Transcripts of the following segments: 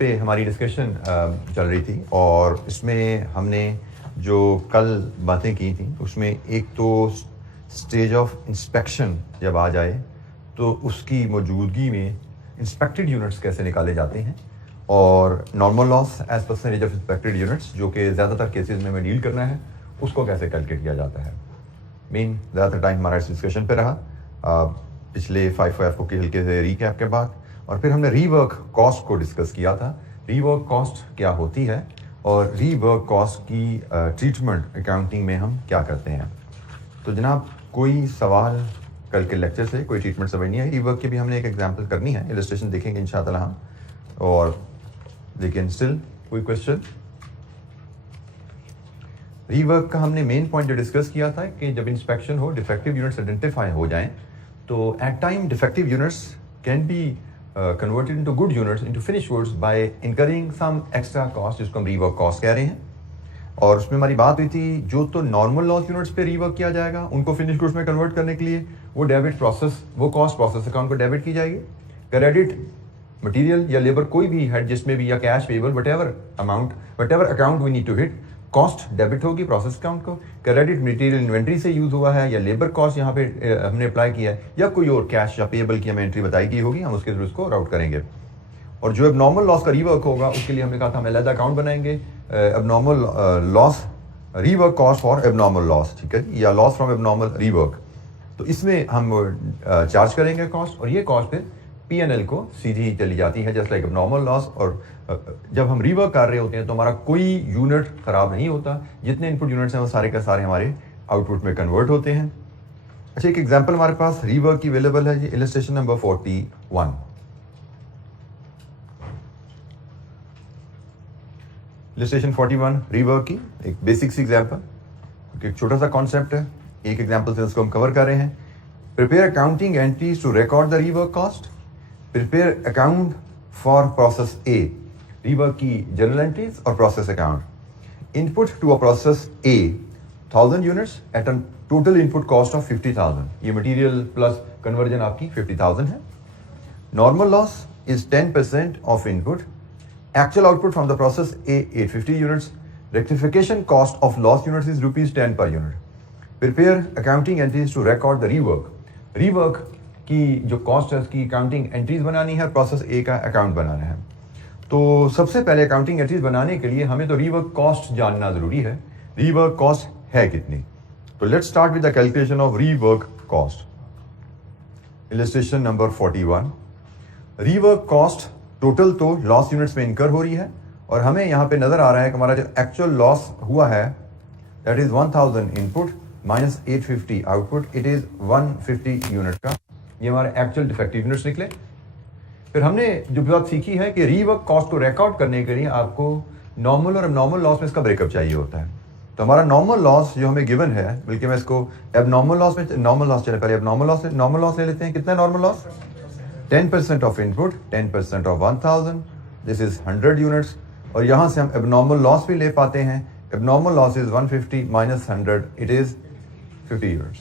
पे हमारी डिस्कशन चल रही थी और इसमें हमने जो कल बातें की थी उसमें एक तो स्टेज ऑफ इंस्पेक्शन जब आ जाए तो उसकी मौजूदगी में इंस्पेक्टेड यूनिट्स कैसे निकाले जाते हैं और normal loss as percentage of inspected units जो कि ज़्यादातर केसेस में हमें डील करना है उसको कैसे कैलकुलेट किया जाता है। मेन ज़्यादातर टाइम हमारा इस डिस्कशन पे रहा पिछले 5 को हल्के से रीकैप के बाद, और फिर हमने रीवर्क कॉस्ट को डिस्कस किया था। रीवर्क कॉस्ट क्या होती है और रीवर्क कॉस्ट की ट्रीटमेंट अकाउंटिंग में हम क्या करते हैं। तो जनाब कोई सवाल कल के लेक्चर से कोई ट्रीटमेंट समझ नहीं है। रीवर्क की भी हमने एक एग्जांपल करनी है, इलस्ट्रेशन देखेंगे इंशाअल्लाह हम, और लेकिन स्टिल कोई क्वेश्चन। रीवर्क का हमने मेन पॉइंट जो डिस्कस किया था कि जब इंस्पेक्शन हो डिफेक्टिव यूनिट्स आइडेंटिफाई हो जाएं तो at time defective units can be converted into good units into finish goods by incurring some extra cost, जिसको हम रीवर्क कॉस्ट कह रहे हैं। और उसमें हमारी बात हुई थी जो तो नॉर्मल लॉस यूनिट्स पे रीवर्क किया जाएगा उनको फिनिश गुड्स में कन्वर्ट करने के लिए वो डेबिट प्रोसेस, वो कॉस्ट प्रोसेस अकाउंट को डेबिट की जाएगी। क्रेडिट मटेरियल या लेबर कोई भी है जिसमें भी, या cash payable whatever amount whatever account we need to hit, cost debit होगी प्रोसेस अकाउंट को। क्रेडिट मटेरियल इन्वेंट्री से यूज हुआ है या लेबर कॉस्ट यहाँ पे हमने अप्लाई किया है या कोई और कैश या पेबल की हमें एंट्री बताई गई होगी, हम उसके थ्रू उसको राउट करेंगे। और जो एबनॉर्मल लॉस का रीवर्क होगा उसके लिए हमने कहा था हम अलग अकाउंट बनाएंगे, abnormal loss rework cost for abnormal loss, ठीक है, या लॉस फ्रॉम एबनॉर्मल रीवर्क। तो इसमें हम चार्ज करेंगे कॉस्ट और ये कॉस्ट फिर P&L को सीधी चली जाती है जस्ट लाइक एबनॉर्मल लॉस। और जब हम रीवर्क कर रहे होते हैं तो हमारा कोई यूनिट खराब नहीं होता, जितने इनपुट यूनिट्स हैं वो सारे के सारे हमारे आउटपुट में कन्वर्ट होते हैं। अच्छा, एक एग्जांपल हमारे पास रीवर्क की अवेलेबल है, ये इलस्ट्रेशन नंबर 41। इलस्ट्रेशन 41 रीवर्क की एक बेसिक सी एग्जांपल, एक छोटा सा कॉन्सेप्ट है, एक एग्जांपल से उसको हम कवर कर रहे हैं। Prepare accounting entries to record the rework cost, prepare account for process A, rework की जनरल एंट्रीज और process account. Input to a process A 1000 units at a total input cost of 50,000, ये material plus conversion आपकी 50,000 है। Normal loss is 10% of input, actual output from the process A 850 units, rectification cost of lost units is ₹10 per unit. Prepare accounting entries to record the rework. Rework की जो cost है उसकी accounting entries बनानी है, process ए का account बनाना है। तो सबसे पहले अकाउंटिंग एंट्रीज बनाने के लिए हमें तो रीवर्क कॉस्ट जानना जरूरी है, रीवर्क कॉस्ट है कितनी। तो let's start with the calculation of rework cost. Illustration number 41। Rework cost total तो लॉस यूनिट्स में इनकर हो रही है और हमें यहाँ पे नजर आ रहा है कि हमारा जो एक्चुअल लॉस हुआ है that is 1000 input minus 850 output, it is 150 unit का, ये हमारे एक्चुअल डिफेक्टिव यूनिट्स निकले। फिर हमने जो बात सीखी है कि रीवर्क कॉस्ट को रिकॉर्ड करने के लिए आपको नॉर्मल और एबनॉर्मल लॉस में इसका ब्रेकअप चाहिए होता है। तो हमारा नॉर्मल लॉस जो हमें गिवन है, बल्कि मैं इसको एबनॉर्मल लॉस में, नॉर्मल लॉस चले पहले नॉर्मल लॉस ले लेते हैं। कितना normal loss? 10% of input, 10% of 1000, this is 100 units. और यहाँ से हम एबनॉर्मल लॉस भी ले पाते हैं। Abnormal loss is 150 minus 100, it is 50 units.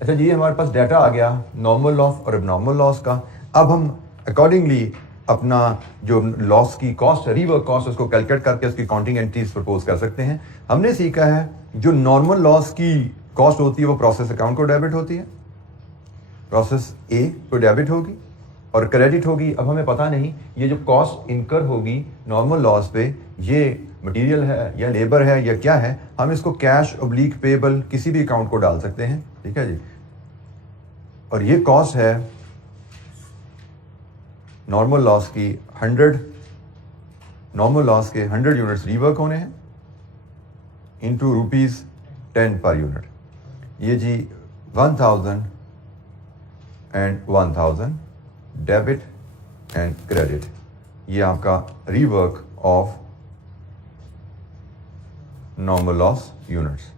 अच्छा जी, हमारे पास डाटा आ गया नॉर्मल लॉस और एबनॉर्मल लॉस का। अब हम अकॉर्डिंगली अपना जो लॉस की कॉस्ट है, रीवर्क कॉस्ट, उसको कैलकुलेट करके उसकी काउंटिंग एंट्रीज प्रपोज कर सकते हैं। हमने सीखा है जो नॉर्मल लॉस की कॉस्ट होती है वो प्रोसेस अकाउंट को डेबिट होती है, प्रोसेस ए को डेबिट होगी और क्रेडिट होगी। अब हमें पता नहीं ये जो कॉस्ट इनकर होगी नॉर्मल लॉस पे, ये मटेरियल है या लेबर है या क्या है, हम इसको कैश ऑब्लिक पेबल किसी भी अकाउंट को डाल सकते हैं, ठीक है जी। और ये कॉस्ट है नॉर्मल लॉस की 100, नॉर्मल लॉस के 100 यूनिट्स रीवर्क होने हैं इनटू ₹10 पर यूनिट। ये जी 1000 एंड 1000 डेबिट एंड क्रेडिट, ये आपका rework of normal loss units.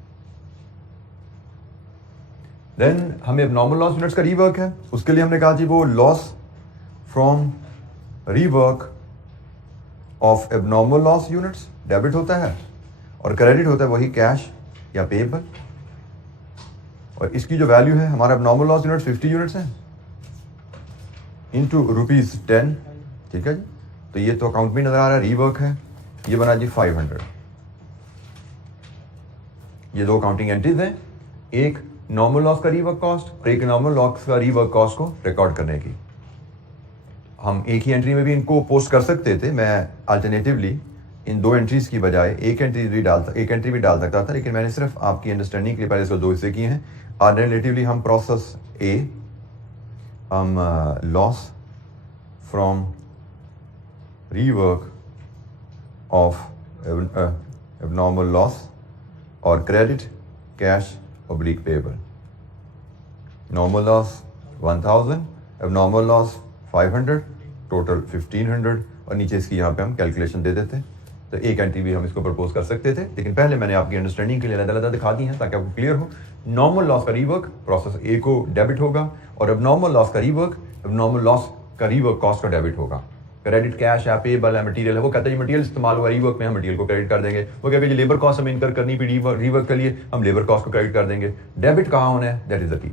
Then हमें नॉर्मल लॉस यूनिट्स का रीवर्क है, उसके लिए हमने कहा जी वो loss from rework of abnormal loss units debit होता है और क्रेडिट होता है वही कैश या पेबल। और इसकी जो वैल्यू है, हमारा एबनॉर्मल लॉस यूनिट्स 50 यूनिट्स है इनटू ₹10, ठीक है जी। तो तो ये तो अकाउंट में नजर आ रहा है, रीवर्क है, ये बना जी 500। ये दो काउंटिंग एंट्रीज हैं, एक नॉर्मल लॉस का रीवर्क कॉस्ट और एक नॉर्मल लॉस का रीवर्क कॉस्ट को रिकॉर्ड करने की। हम एक ही एंट्री में भी इनको पोस्ट कर सकते थे, मैं अल्टरनेटिवली इन दो एंट्रीज की बजाय एक एंट्री भी डाल सकता था, लेकिन मैंने सिर्फ आपकी अंडरस्टैंडिंग के लिए पहले इसको दो हिस्से किए हैं। अल्टरनेटिवली हम प्रोसेस ए, हम loss from rework of abnormal loss और credit cash oblique payable. Normal loss 1000, abnormal loss 500, total 1500 और नीचे इसकी यहाँ पे हम कैलकुलेशन दे देते। तो एक एंट्री भी हम इसको प्रपोज कर सकते थे, लेकिन पहले मैंने आपकी अंडरस्टैंडिंग के लिए अलग-अलग दिखा दी हैं ताकि आपको क्लियर हो। नॉर्मल लॉस का रीवर्क प्रोसेस ए को डेबिट होगा और एबनॉर्मल लॉस का रीवर्क एबनॉर्मल लॉस का रीवर्क कॉस्ट का डेबिट होगा। क्रेडिट कैश है, पेएबल है, मटेरियल है, वो कहते हैं मटेरियल इस्तेमाल हुआ रीवर्क में, हम मटेरियल को क्रेडिट कर देंगे। वो कहते हैं लेबर कॉस्ट हमें इनकर करनी पड़ी रीवर्क के लिए, हम लेबर कॉस्ट को क्रेडिट कर देंगे। डेबिट कहाँ होना है, दैट इज द की।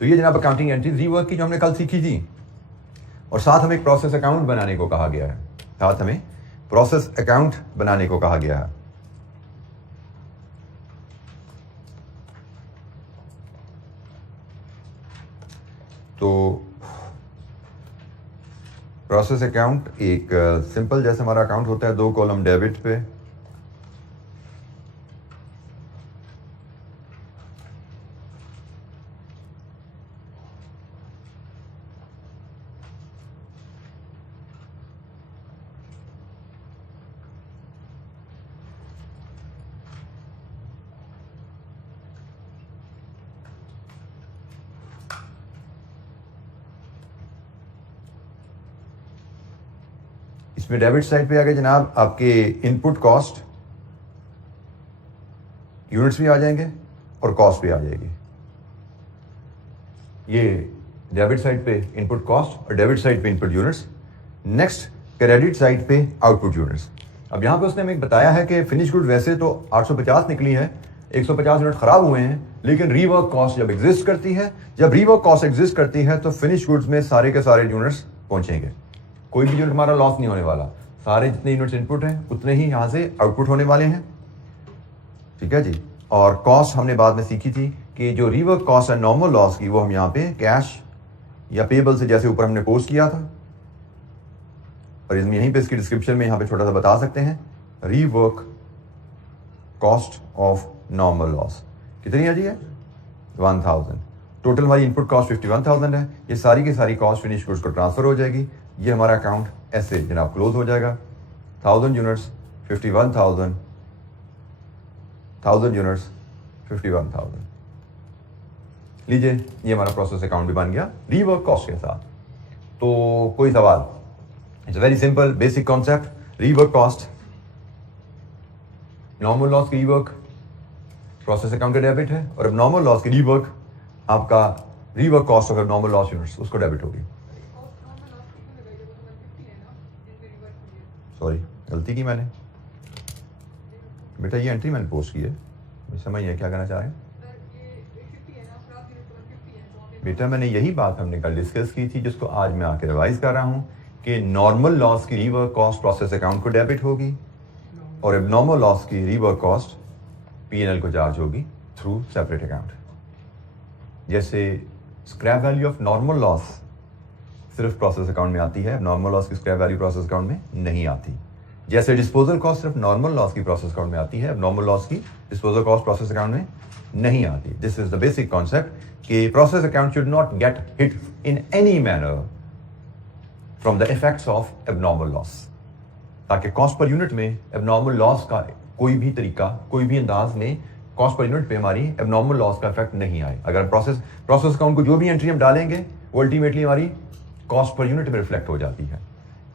तो ये जनाब अकाउंटिंग एंट्री रीवर्क की जो हमने कल सीखी थी, और साथ हमें एक प्रोसेस अकाउंट बनाने को कहा गया है, साथ हमें प्रोसेस अकाउंट बनाने को कहा गया है। तो प्रोसेस अकाउंट एक सिंपल जैसे हमारा अकाउंट होता है, दो कॉलम डेबिट पे, इसमें डेबिट साइड पे आगे जनाब आपके इनपुट कॉस्ट यूनिट्स भी आ जाएंगे और कॉस्ट भी आ जाएगी। ये डेबिट साइड पे इनपुट कॉस्ट और डेबिट साइड पे input units. Next credit side पे आउटपुट यूनिट्स। अब यहां पे उसने हमें बताया है कि फिनिश गुड वैसे तो 850 निकली है, 150 यूनिट खराब हुए हैं, लेकिन रीवर्क कॉस्ट जब एग्जिस्ट करती है, जब रीवर्क कॉस्ट एग्जिस्ट करती है तो फिनिश गुड्स में सारे के सारे यूनिट्स पहुंचेंगे, कोई भी यूनिट हमारा लॉस नहीं होने वाला। सारे जितने यूनिट्स इनपुट हैं उतने ही यहाँ से आउटपुट होने वाले हैं, ठीक है जी। और कॉस्ट हमने बाद में सीखी थी कि जो रीवर्क कॉस्ट है नॉर्मल लॉस की, वो हम यहाँ पे कैश या पेएबल से जैसे ऊपर हमने पोस्ट किया था, और इसमें यहीं पे इसकी डिस्क्रिप्शन में यहाँ पे छोटा सा बता सकते हैं, rework cost of normal loss कितनी आ जी है 1000। टोटल हमारी इनपुट कॉस्ट 51,000 है। ये सारी की सारी कॉस्ट फिनिश गुड्स को ट्रांसफर हो जाएगी। ये हमारा अकाउंट ऐसे जनाब क्लोज हो जाएगा। 1000 यूनिट्स 51,000, 1000 यूनिट्स 51,000। लीजिए ये हमारा प्रोसेस अकाउंट भी बन गया रीवर्क कॉस्ट के साथ। तो कोई सवाल? It's very simple basic concept. Rework cost normal loss की रीवर्क प्रोसेस अकाउंट का डेबिट है, और अब नॉर्मल लॉस की रीवर्क आपका rework cost of normal loss units उसको डेबिट होगी। सॉरी गलती की मैंने बेटा, ये एंट्री मैंने पोस्ट की है, समझ क्या कहना चाह रहे हैं बेटा। मैंने यही बात हमने कल डिस्कस की थी, जिसको आज मैं आके रिवाइज कर रहा हूँ कि नॉर्मल लॉस की रीवर्क कॉस्ट प्रोसेस अकाउंट को डेबिट होगी और एबनॉर्मल लॉस की रीवर्क कॉस्ट P&L को चार्ज होगी थ्रू सेपरेट अकाउंट। जैसे scrap value of normal loss सिर्फ प्रोसेस अकाउंट में आती है, नॉर्मल लॉस की स्क्रैप वैल्यू प्रोसेस अकाउंट में नहीं आती। जैसे डिस्पोजल कॉस्ट सिर्फ नॉर्मल लॉस की प्रोसेस अकाउंट में आती है, नॉर्मल लॉस की डिस्पोजल कॉस्ट प्रोसेस अकाउंट में नहीं आती। This is the basic concept कि process account should not get hit in any manner from the effects of abnormal loss, ताकि कॉस्ट पर यूनिट में एबनॉर्मल लॉस का कोई भी तरीका, कोई भी अंदाज में कॉस्ट पर यूनिट पे हमारी एबनॉर्मल लॉस का इफेक्ट नहीं आए। अगर प्रोसेस अकाउंट को जो भी एंट्री हम डालेंगे वो अल्टीमेटली हमारी कॉस्ट पर यूनिट में रिफ्लेक्ट हो जाती है।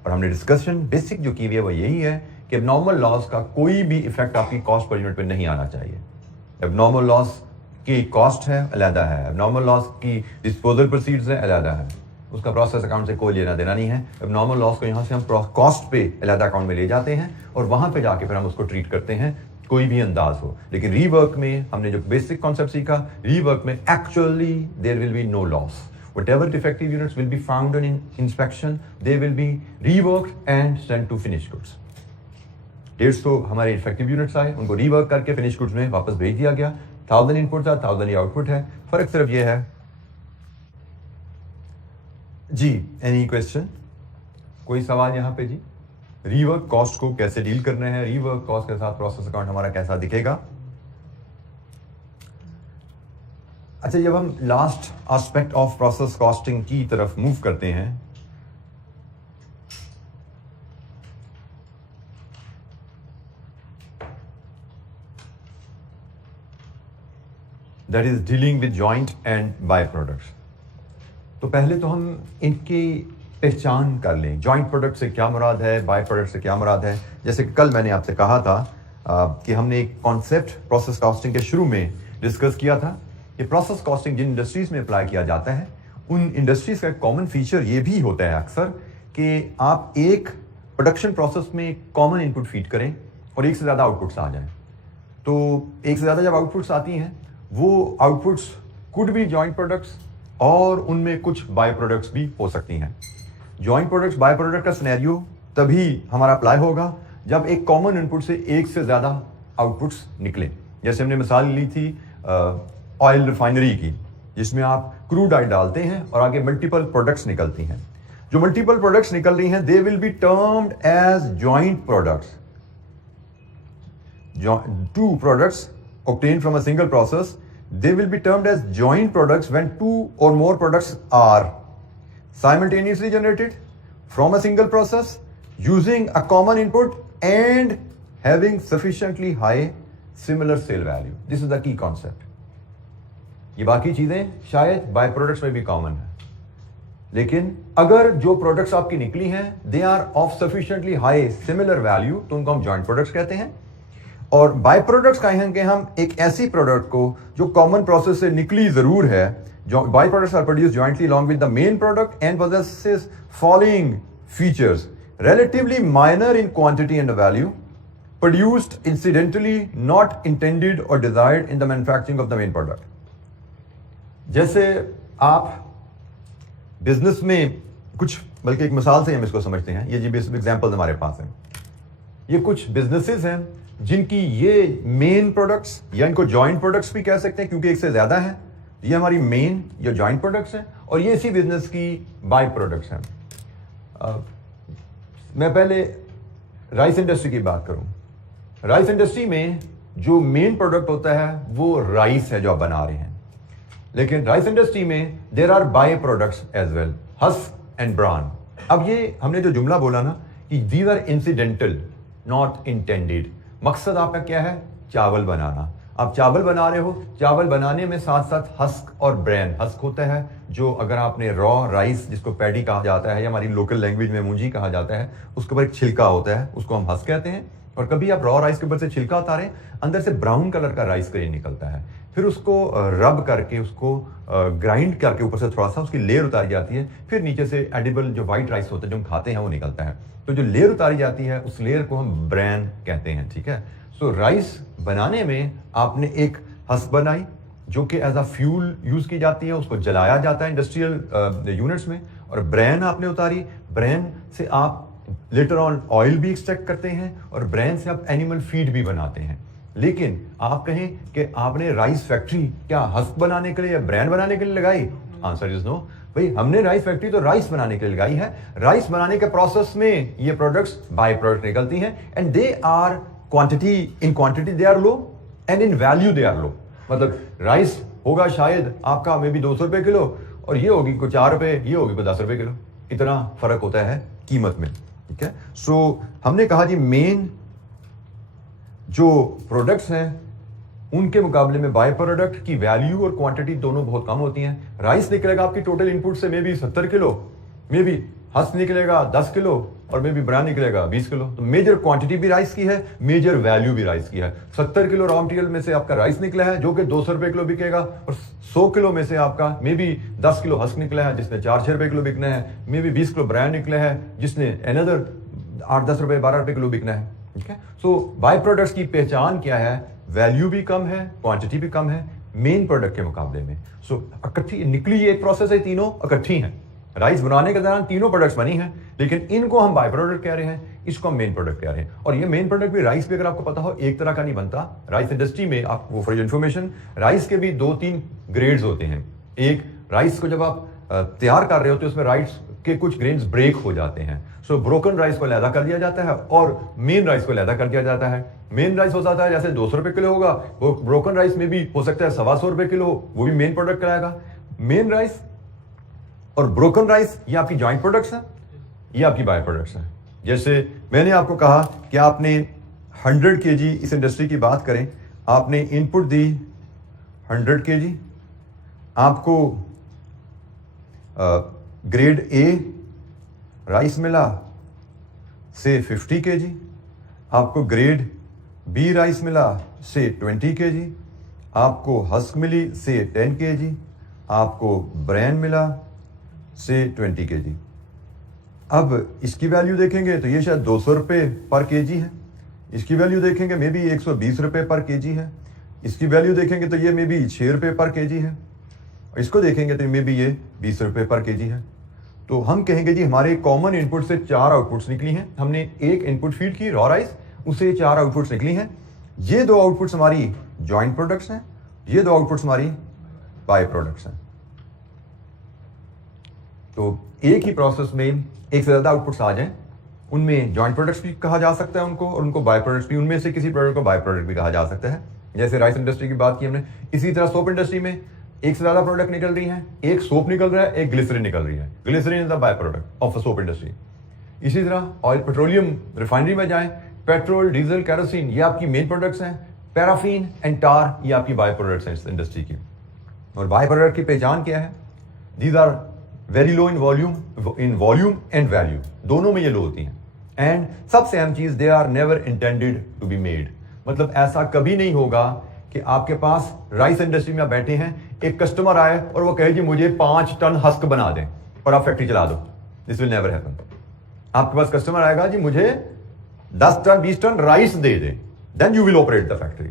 और हमने डिस्कशन बेसिक जो की हुई है वो यही है कि एबनॉर्मल लॉस का कोई भी इफेक्ट आपकी कॉस्ट पर यूनिट पे नहीं आना चाहिए। एबनॉर्मल लॉस की कॉस्ट है अलहदा है, एबनॉर्मल लॉस की डिस्पोजल प्रोसीड्स है अलहदा है, उसका प्रोसेस अकाउंट से कोई लेना देना नहीं है। एबनॉर्मल लॉस को यहाँ से हम कॉस्ट पे अलहदा अकाउंट में ले जाते हैं और वहां पे जाके फिर हम उसको ट्रीट करते हैं, कोई भी अंदाज हो। लेकिन रीवर्क में हमने जो बेसिक कॉन्सेप्ट सीखा, रीवर्क में actually there will be no loss. whatever defective units will be found on inspection, they will be reworked and sent to finished goods. 150 हमारे इफेक्टिव यूनिट्स आए, उनको रीवर्क करके फिनिश गुड्स में वापस भेज दिया गया। 1000 इनपुट था, 1000 ही आउटपुट है। फर्क सिर्फ ये है जी। एनी क्वेश्चन, कोई सवाल यहाँ पे जी? रीवर्क कॉस्ट को कैसे डील करना है, रीवर्क कॉस्ट के साथ प्रोसेस अकाउंट हमारा कैसा दिखेगा? अच्छा, जब हम last aspect of process costing की तरफ मूव करते हैं, that is dealing with joint and by products, तो पहले तो हम इनकी पहचान कर लें। जॉइंट प्रोडक्ट से क्या मुराद है, बाय प्रोडक्ट से क्या मुराद है। जैसे कल मैंने आपसे कहा था कि हमने एक कॉन्सेप्ट प्रोसेस कॉस्टिंग के शुरू में डिस्कस किया था कि प्रोसेस कॉस्टिंग जिन इंडस्ट्रीज में अप्लाई किया जाता है, उन इंडस्ट्रीज का कॉमन फीचर ये भी होता है अक्सर कि आप एक प्रोडक्शन प्रोसेस में कॉमन इनपुट फीड करें और एक से ज़्यादा आउटपुट्स आ जाएं। तो एक से ज़्यादा जब आउटपुट्स आती हैं, वो outputs could be joint products और उनमें कुछ बाय प्रोडक्ट्स भी हो सकती हैं। जॉइंट प्रोडक्ट्स बाय प्रोडक्ट का सिनेरियो तभी हमारा अप्लाई होगा जब एक कॉमन इनपुट से एक से ज़्यादा आउटपुट्स निकले। जैसे हमने मिसाल ली थी ऑयल रिफाइनरी की, जिसमें आप क्रूड ऑयल डालते हैं और आगे मल्टीपल प्रोडक्ट्स निकलती हैं। जो मल्टीपल प्रोडक्ट्स निकल रही हैं, they will be termed as joint products. Two products obtained from a single process, they will be termed as joint products when two or more products are simultaneously generated from a single process using a common input and having sufficiently high similar sale value. This is the key concept. ये बाकी चीजें शायद by products में भी common है, लेकिन अगर जो प्रोडक्ट्स आपकी निकली हैं they are of sufficiently high similar value, तो उनको हम जॉइंट प्रोडक्ट्स कहते हैं। और बाय प्रोडक्ट्स कहेंगे हम एक ऐसी प्रोडक्ट को जो कॉमन प्रोसेस से निकली जरूर है। जो by products are produced jointly along with the main product and possesses following features relatively minor in quantity and value, produced incidentally, not intended or desired in the manufacturing of the main product. जैसे आप business में कुछ, बल्कि एक मिसाल से हम इसको समझते हैं, ये जी बेसिक एग्जांपल हमारे पास है। ये कुछ बिजनेसेस हैं जिनकी ये मेन प्रोडक्ट्स या इनको जॉइंट प्रोडक्ट्स भी कह सकते हैं क्योंकि एक से ज्यादा है। ये हमारी मेन या जॉइंट प्रोडक्ट्स हैं और ये इसी बिजनेस की बाय प्रोडक्ट्स हैं। मैं पहले राइस इंडस्ट्री की बात करूं। राइस इंडस्ट्री में जो मेन प्रोडक्ट होता है वो राइस है जो आप बना रहे हैं, लेकिन राइस इंडस्ट्री में there are by products as well, husk and bran. अब ये हमने जो जुमला बोला ना कि these are incidental not intended, मकसद आपका क्या है? चावल बनाना। आप चावल बना रहे हो, चावल बनाने में साथ साथ हस्क और ब्रेन। हस्क होता है जो, अगर आपने रॉ राइस जिसको पैडी कहा जाता है या हमारी लोकल लैंग्वेज में मूंजी कहा जाता है, उसके ऊपर एक छिलका होता है, उसको हम हस्क कहते हैं। और कभी आप रॉ राइस के ऊपर से छिलका उतारें, अंदर से ब्राउन कलर का राइस ग्रेन निकलता है, फिर उसको रब करके, उसको ग्राइंड करके ऊपर से थोड़ा सा उसकी लेयर उतारी जाती है, फिर नीचे से एडिबल जो व्हाइट राइस होता है जो हम खाते हैं वो निकलता है। तो जो लेयर उतारी जाती है उस लेयर को हम ब्रैन कहते हैं, ठीक है। सो राइस बनाने में आपने एक हस्क बनाई जो कि एज अ फ्यूल यूज की जाती है, उसको जलाया जाता है इंडस्ट्रियल यूनिट्स में, और ब्रैन आपने उतारी। ब्रैन से आप लेटर ऑन ऑयल भी एक्सट्रैक्ट करते हैं और ब्रैन से आप एनिमल फीड भी बनाते हैं। लेकिन आप कहें कि आपने राइस फैक्ट्री क्या हस्क बनाने के लिए या ब्रैन बनाने के लिए लगाई? Answer is no. भाई हमने राइस फैक्ट्री तो राइस बनाने के लिए लगाई है। राइस बनाने के प्रोसेस में ये प्रोडक्ट्स बाय प्रोडक्ट निकलती हैं and they are quantity, in quantity they are low and in value they are low. मतलब राइस होगा शायद आपका मे बी 200 रुपए किलो और ये होगी कोई 4 रुपए, ये होगी कोई 10 रुपए किलो, इतना फर्क होता है कीमत में, ठीक है। सो हमने कहा जी मेन जो प्रोडक्ट्स हैं उनके मुकाबले में बाय प्रोडक्ट की वैल्यू और क्वांटिटी दोनों बहुत कम होती हैं। राइस निकलेगा आपकी टोटल इनपुट से may be 70 kilo, may be husk निकलेगा 10 किलो और मे बी ब्रान निकलेगा 20 किलो। तो मेजर क्वांटिटी भी राइस की है, मेजर वैल्यू भी राइस की है। 70 किलो रॉ मटेरियल में से आपका राइस निकला है जो कि 200 रुपए किलो बिकेगा, और 100 किलो में से आपका मे बी 10 किलो हस्क निकला है जिसने 4-6 रुपए किलो बिकना है, मे बी 20 किलो ब्रान निकला है जिसने अनदर 8-10 रुपए 12 रुपए किलो बिकना है, ठीक है। सो बाय प्रोडक्ट्स की पहचान क्या है? वैल्यू भी कम है, क्वांटिटी भी कम है, मेन प्रोडक्ट के मुकाबले में। सो इकट्ठी निकली ये एक प्रोसेस है, तीनों इकट्ठी हैं। राइस बनाने के दौरान तीनों प्रोडक्ट्स बनी हैं, लेकिन इनको हम बाय प्रोडक्ट कह रहे हैं, इसको हम मेन प्रोडक्ट कह रहे हैं। और ये मेन प्रोडक्ट भी राइस भी अगर आपको पता हो एक तरह का नहीं बनता। राइस इंडस्ट्री में आपको फॉर इन्फॉर्मेशन, राइस के भी 2-3 ग्रेड्स होते हैं। एक, राइस को जब आप तैयार कर रहे होते हैं उसमें राइस के कुछ ग्रेन्स ब्रेक हो जाते हैं। सो ब्रोकन राइस को अलहदा कर दिया जाता है और मेन राइस को अलहदा कर दिया जाता है। मेन राइस हो जाता है जैसे 200 रुपए किलो होगा, वो ब्रोकन राइस में भी हो सकता है 125 रुपए किलो, वो भी मेन प्रोडक्ट कराएगा। मेन राइस और ब्रोकन राइस ये आपकी जॉइंट प्रोडक्ट्स हैं, ये आपकी बाय प्रोडक्ट्स हैं। जैसे मैंने आपको कहा कि आपने 100 kg, इस इंडस्ट्री की बात करें, आपने इनपुट दी 100 kg, आपको ग्रेड ए राइस मिला से 50 kg, आपको ग्रेड बी राइस मिला से 20 kg, आपको हस्क मिली से 10 kg, आपको ब्रैन मिला से 20 kg। अब इसकी वैल्यू देखेंगे तो ये शायद 200 रुपये पर केजी है। इसकी वैल्यू देखेंगे मे बी 120 रुपये पर केजी है। इसकी वैल्यू देखेंगे तो ये मे बी 6 रुपये पर केजी है। और इसको देखेंगे तो मे बी ये 20 रुपये पर केजी है। तो हम कहेंगे जी हमारे कॉमन इनपुट से 4 आउटपुट्स निकली हैं। हमने एक इनपुट फीड की रॉ राइस, उससे 4 आउटपुट्स निकली हैं। ये 2 आउटपुट्स हमारी जॉइंट प्रोडक्ट्स हैं, ये 2 आउटपुट्स हमारी बाय प्रोडक्ट्स हैं। तो एक ही प्रोसेस में एक से ज्यादा आउटपुट्स आ जाएं, उनमें जॉइंट प्रोडक्ट्स भी कहा जा सकता है उनको, और उनको बाय प्रोडक्ट्स भी, उनमें से किसी प्रोडक्ट को बाय प्रोडक्ट भी कहा जा सकता है। जैसे राइस इंडस्ट्री की बात की हमने, इसी तरह सोप इंडस्ट्री में एक से ज्यादा प्रोडक्ट निकल रही हैं, एक सोप निकल रहा है, एक ग्लिसरीन निकल रही है। Glycerine is the by product of soap industry. इसी तरह ऑयल पेट्रोलियम रिफाइनरी में जाएं, पेट्रोल, डीजल, केरोसिन ये आपकी मेन प्रोडक्ट्स हैं। पैराफिन एंड टार ये आपकी बाय प्रोडक्ट्स हैं इस इंडस्ट्री की। और बाय प्रोडक्ट की पहचान क्या है? These are very low in volume and value, दोनों में ये लो होती हैं। एंड सबसे अहम चीज, they are never intended to be made. मतलब ऐसा कभी नहीं होगा कि आपके पास राइस इंडस्ट्री में आप बैठे हैं, एक कस्टमर आए और वो कहे जी मुझे 5 टन हस्क बना दें और आप फैक्ट्री चला दो। This will never happen. आपके पास कस्टमर आएगा जी मुझे 10 टन 20 टन राइस दे दे, then you will operate the factory.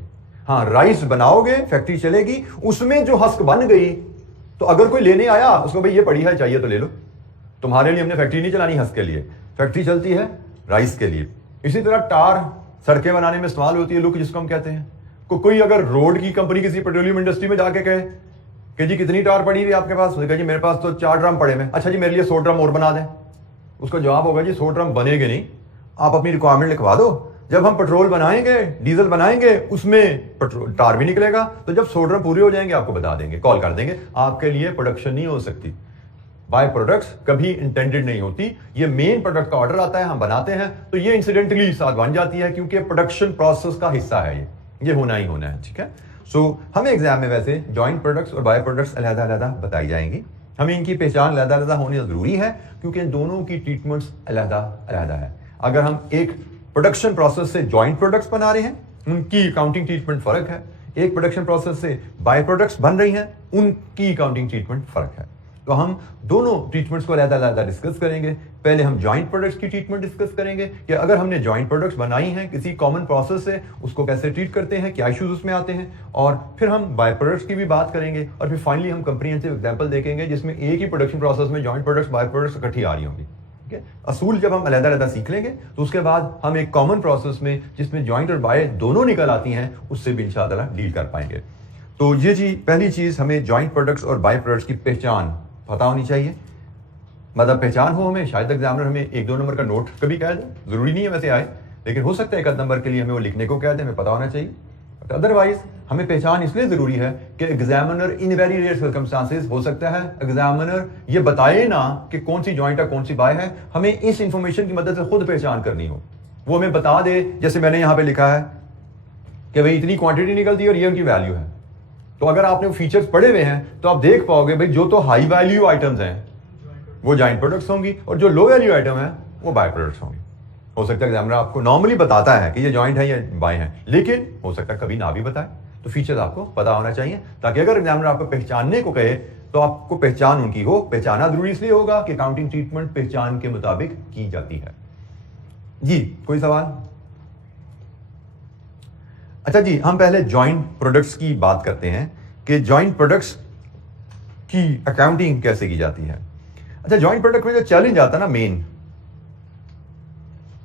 हाँ, राइस बनाओगे, फैक्ट्री चलेगी, उसमें जो हस्क बन गई तो अगर कोई लेने आया उसको भाई ये पड़ी है चाहिए तो ले लो। तुम्हारे लिए हमने फैक्ट्री नहीं चलानी हस्क के लिए, फैक्ट्री चलती है राइस के लिए। इसी तरह टार सड़कें बनाने में इस्तेमाल होती है, लुक जिसको हम कहते हैं। कोई अगर रोड की कंपनी किसी पेट्रोलियम इंडस्ट्री में जाके कहे कि जी कितनी टार पड़ी हुई आपके पास, उसने कहा जी मेरे पास तो 4 ड्रम पड़े में। अच्छा जी मेरे लिए 100 ड्रम और बना दें। उसका जवाब होगा जी 100 ड्रम बनेंगे नहीं, आप अपनी रिक्वायरमेंट लिखवा दो। जब हम पेट्रोल बनाएंगे, डीजल बनाएंगे, उसमें पेट्रोल टार भी निकलेगा, तो जब 100 ड्रम पूरे हो जाएंगे आपको बता देंगे, कॉल कर देंगे। आपके लिए प्रोडक्शन नहीं हो सकती। बाय प्रोडक्ट्स कभी इंटेंडेड नहीं होती। ये मेन प्रोडक्ट का ऑर्डर आता है, हम बनाते हैं, तो ये इंसिडेंटली साथ बन जाती है क्योंकि प्रोडक्शन प्रोसेस का हिस्सा है, ये होना ही होना है। ठीक है। सो हमें एग्जाम में वैसे जॉइंट प्रोडक्ट्स और बाय प्रोडक्ट्स अलग-अलग बताई जाएंगी। हमें इनकी पहचान अलग-अलग होनी जरूरी है क्योंकि इन दोनों की ट्रीटमेंट्स अलग-अलग है। अगर हम एक प्रोडक्शन प्रोसेस से जॉइंट प्रोडक्ट्स बना रहे हैं, उनकी अकाउंटिंग ट्रीटमेंट फर्क है। एक प्रोडक्शन प्रोसेस से बाय प्रोडक्ट्स बन रही हैं, उनकी अकाउंटिंग ट्रीटमेंट फर्क है। तो हम दोनों ट्रीटमेंट्स को अलग-अलग डिस्कस करेंगे। पहले हम जॉइंट प्रोडक्ट्स की ट्रीटमेंट डिस्कस करेंगे कि अगर हमने जॉइंट प्रोडक्ट्स बनाई हैं किसी कॉमन प्रोसेस से, उसको कैसे ट्रीट करते हैं, क्या इश्यूज उसमें आते हैं। और फिर हम बाय प्रोडक्ट्स की भी बात करेंगे और फिर फाइनली हम कंप्रीहेंसिव एग्जांपल देखेंगे जिसमें एक ही प्रोडक्शन प्रोसेस में जॉइंट प्रोडक्ट्स बाय प्रोडक्ट्स इकट्ठी आ रही होंगी। ठीक है। असूल जब हम अलग-अलग सीख लेंगे तो उसके बाद हम एक कॉमन प्रोसेस में जिसमें जॉइंट और बाय दोनों निकल आती हैं उससे भी इंशाअल्लाह डील कर पाएंगे। तो ये जी पहली चीज, हमें जॉइंट प्रोडक्ट्स और बाय प्रोडक्ट्स की पहचान पता होनी चाहिए। मतलब पहचान हो हमें, शायद एग्जामिनर हमें 1-2 नंबर का नोट कभी कह दे, जरूरी नहीं है वैसे आए, लेकिन हो सकता है 1 नंबर के लिए हमें वो लिखने को कह दे, हमें पता होना चाहिए। अदरवाइज हमें पहचान इसलिए जरूरी है कि examiner in very rare circumstances हो सकता है एग्जामिनर ये बताए ना कि कौन सी जॉइंट है कौन सी बाय है, हमें इस इंफॉर्मेशन की मदद से खुद पहचान करनी हो। वो हमें बता दे, जैसे मैंने यहां पे लिखा है कि भाई इतनी क्वांटिटी निकलती है और ये उनकी वैल्यू है। तो अगर आपने फीचर्स पढ़े हुए हैं तो आप देख पाओगे भाई जो तो हाई वैल्यू आइटम्स हैं वो जॉइंट प्रोडक्ट्स होंगी और जो लो वैल्यू आइटम है वो बाय प्रोडक्ट्स होंगी। हो सकता है एग्जामिनर आपको नॉर्मली बताता है कि ये जॉइंट है या बाय है, लेकिन हो सकता है कभी ना भी बताए। तो फीचर्स आपको पता होना चाहिए ताकि अगर एग्जामिनर आपको पहचानने को कहे तो आपको पहचान उनकी हो। पहचाना जरूरी इसलिए होगा कि अकाउंटिंग ट्रीटमेंट पहचान के मुताबिक की जाती है। जी कोई सवाल? अच्छा जी, हम पहले जॉइंट प्रोडक्ट्स की बात करते हैं कि जॉइंट प्रोडक्ट्स की अकाउंटिंग कैसे की जाती है। अच्छा, जॉइंट प्रोडक्ट में जो चैलेंज आता है ना,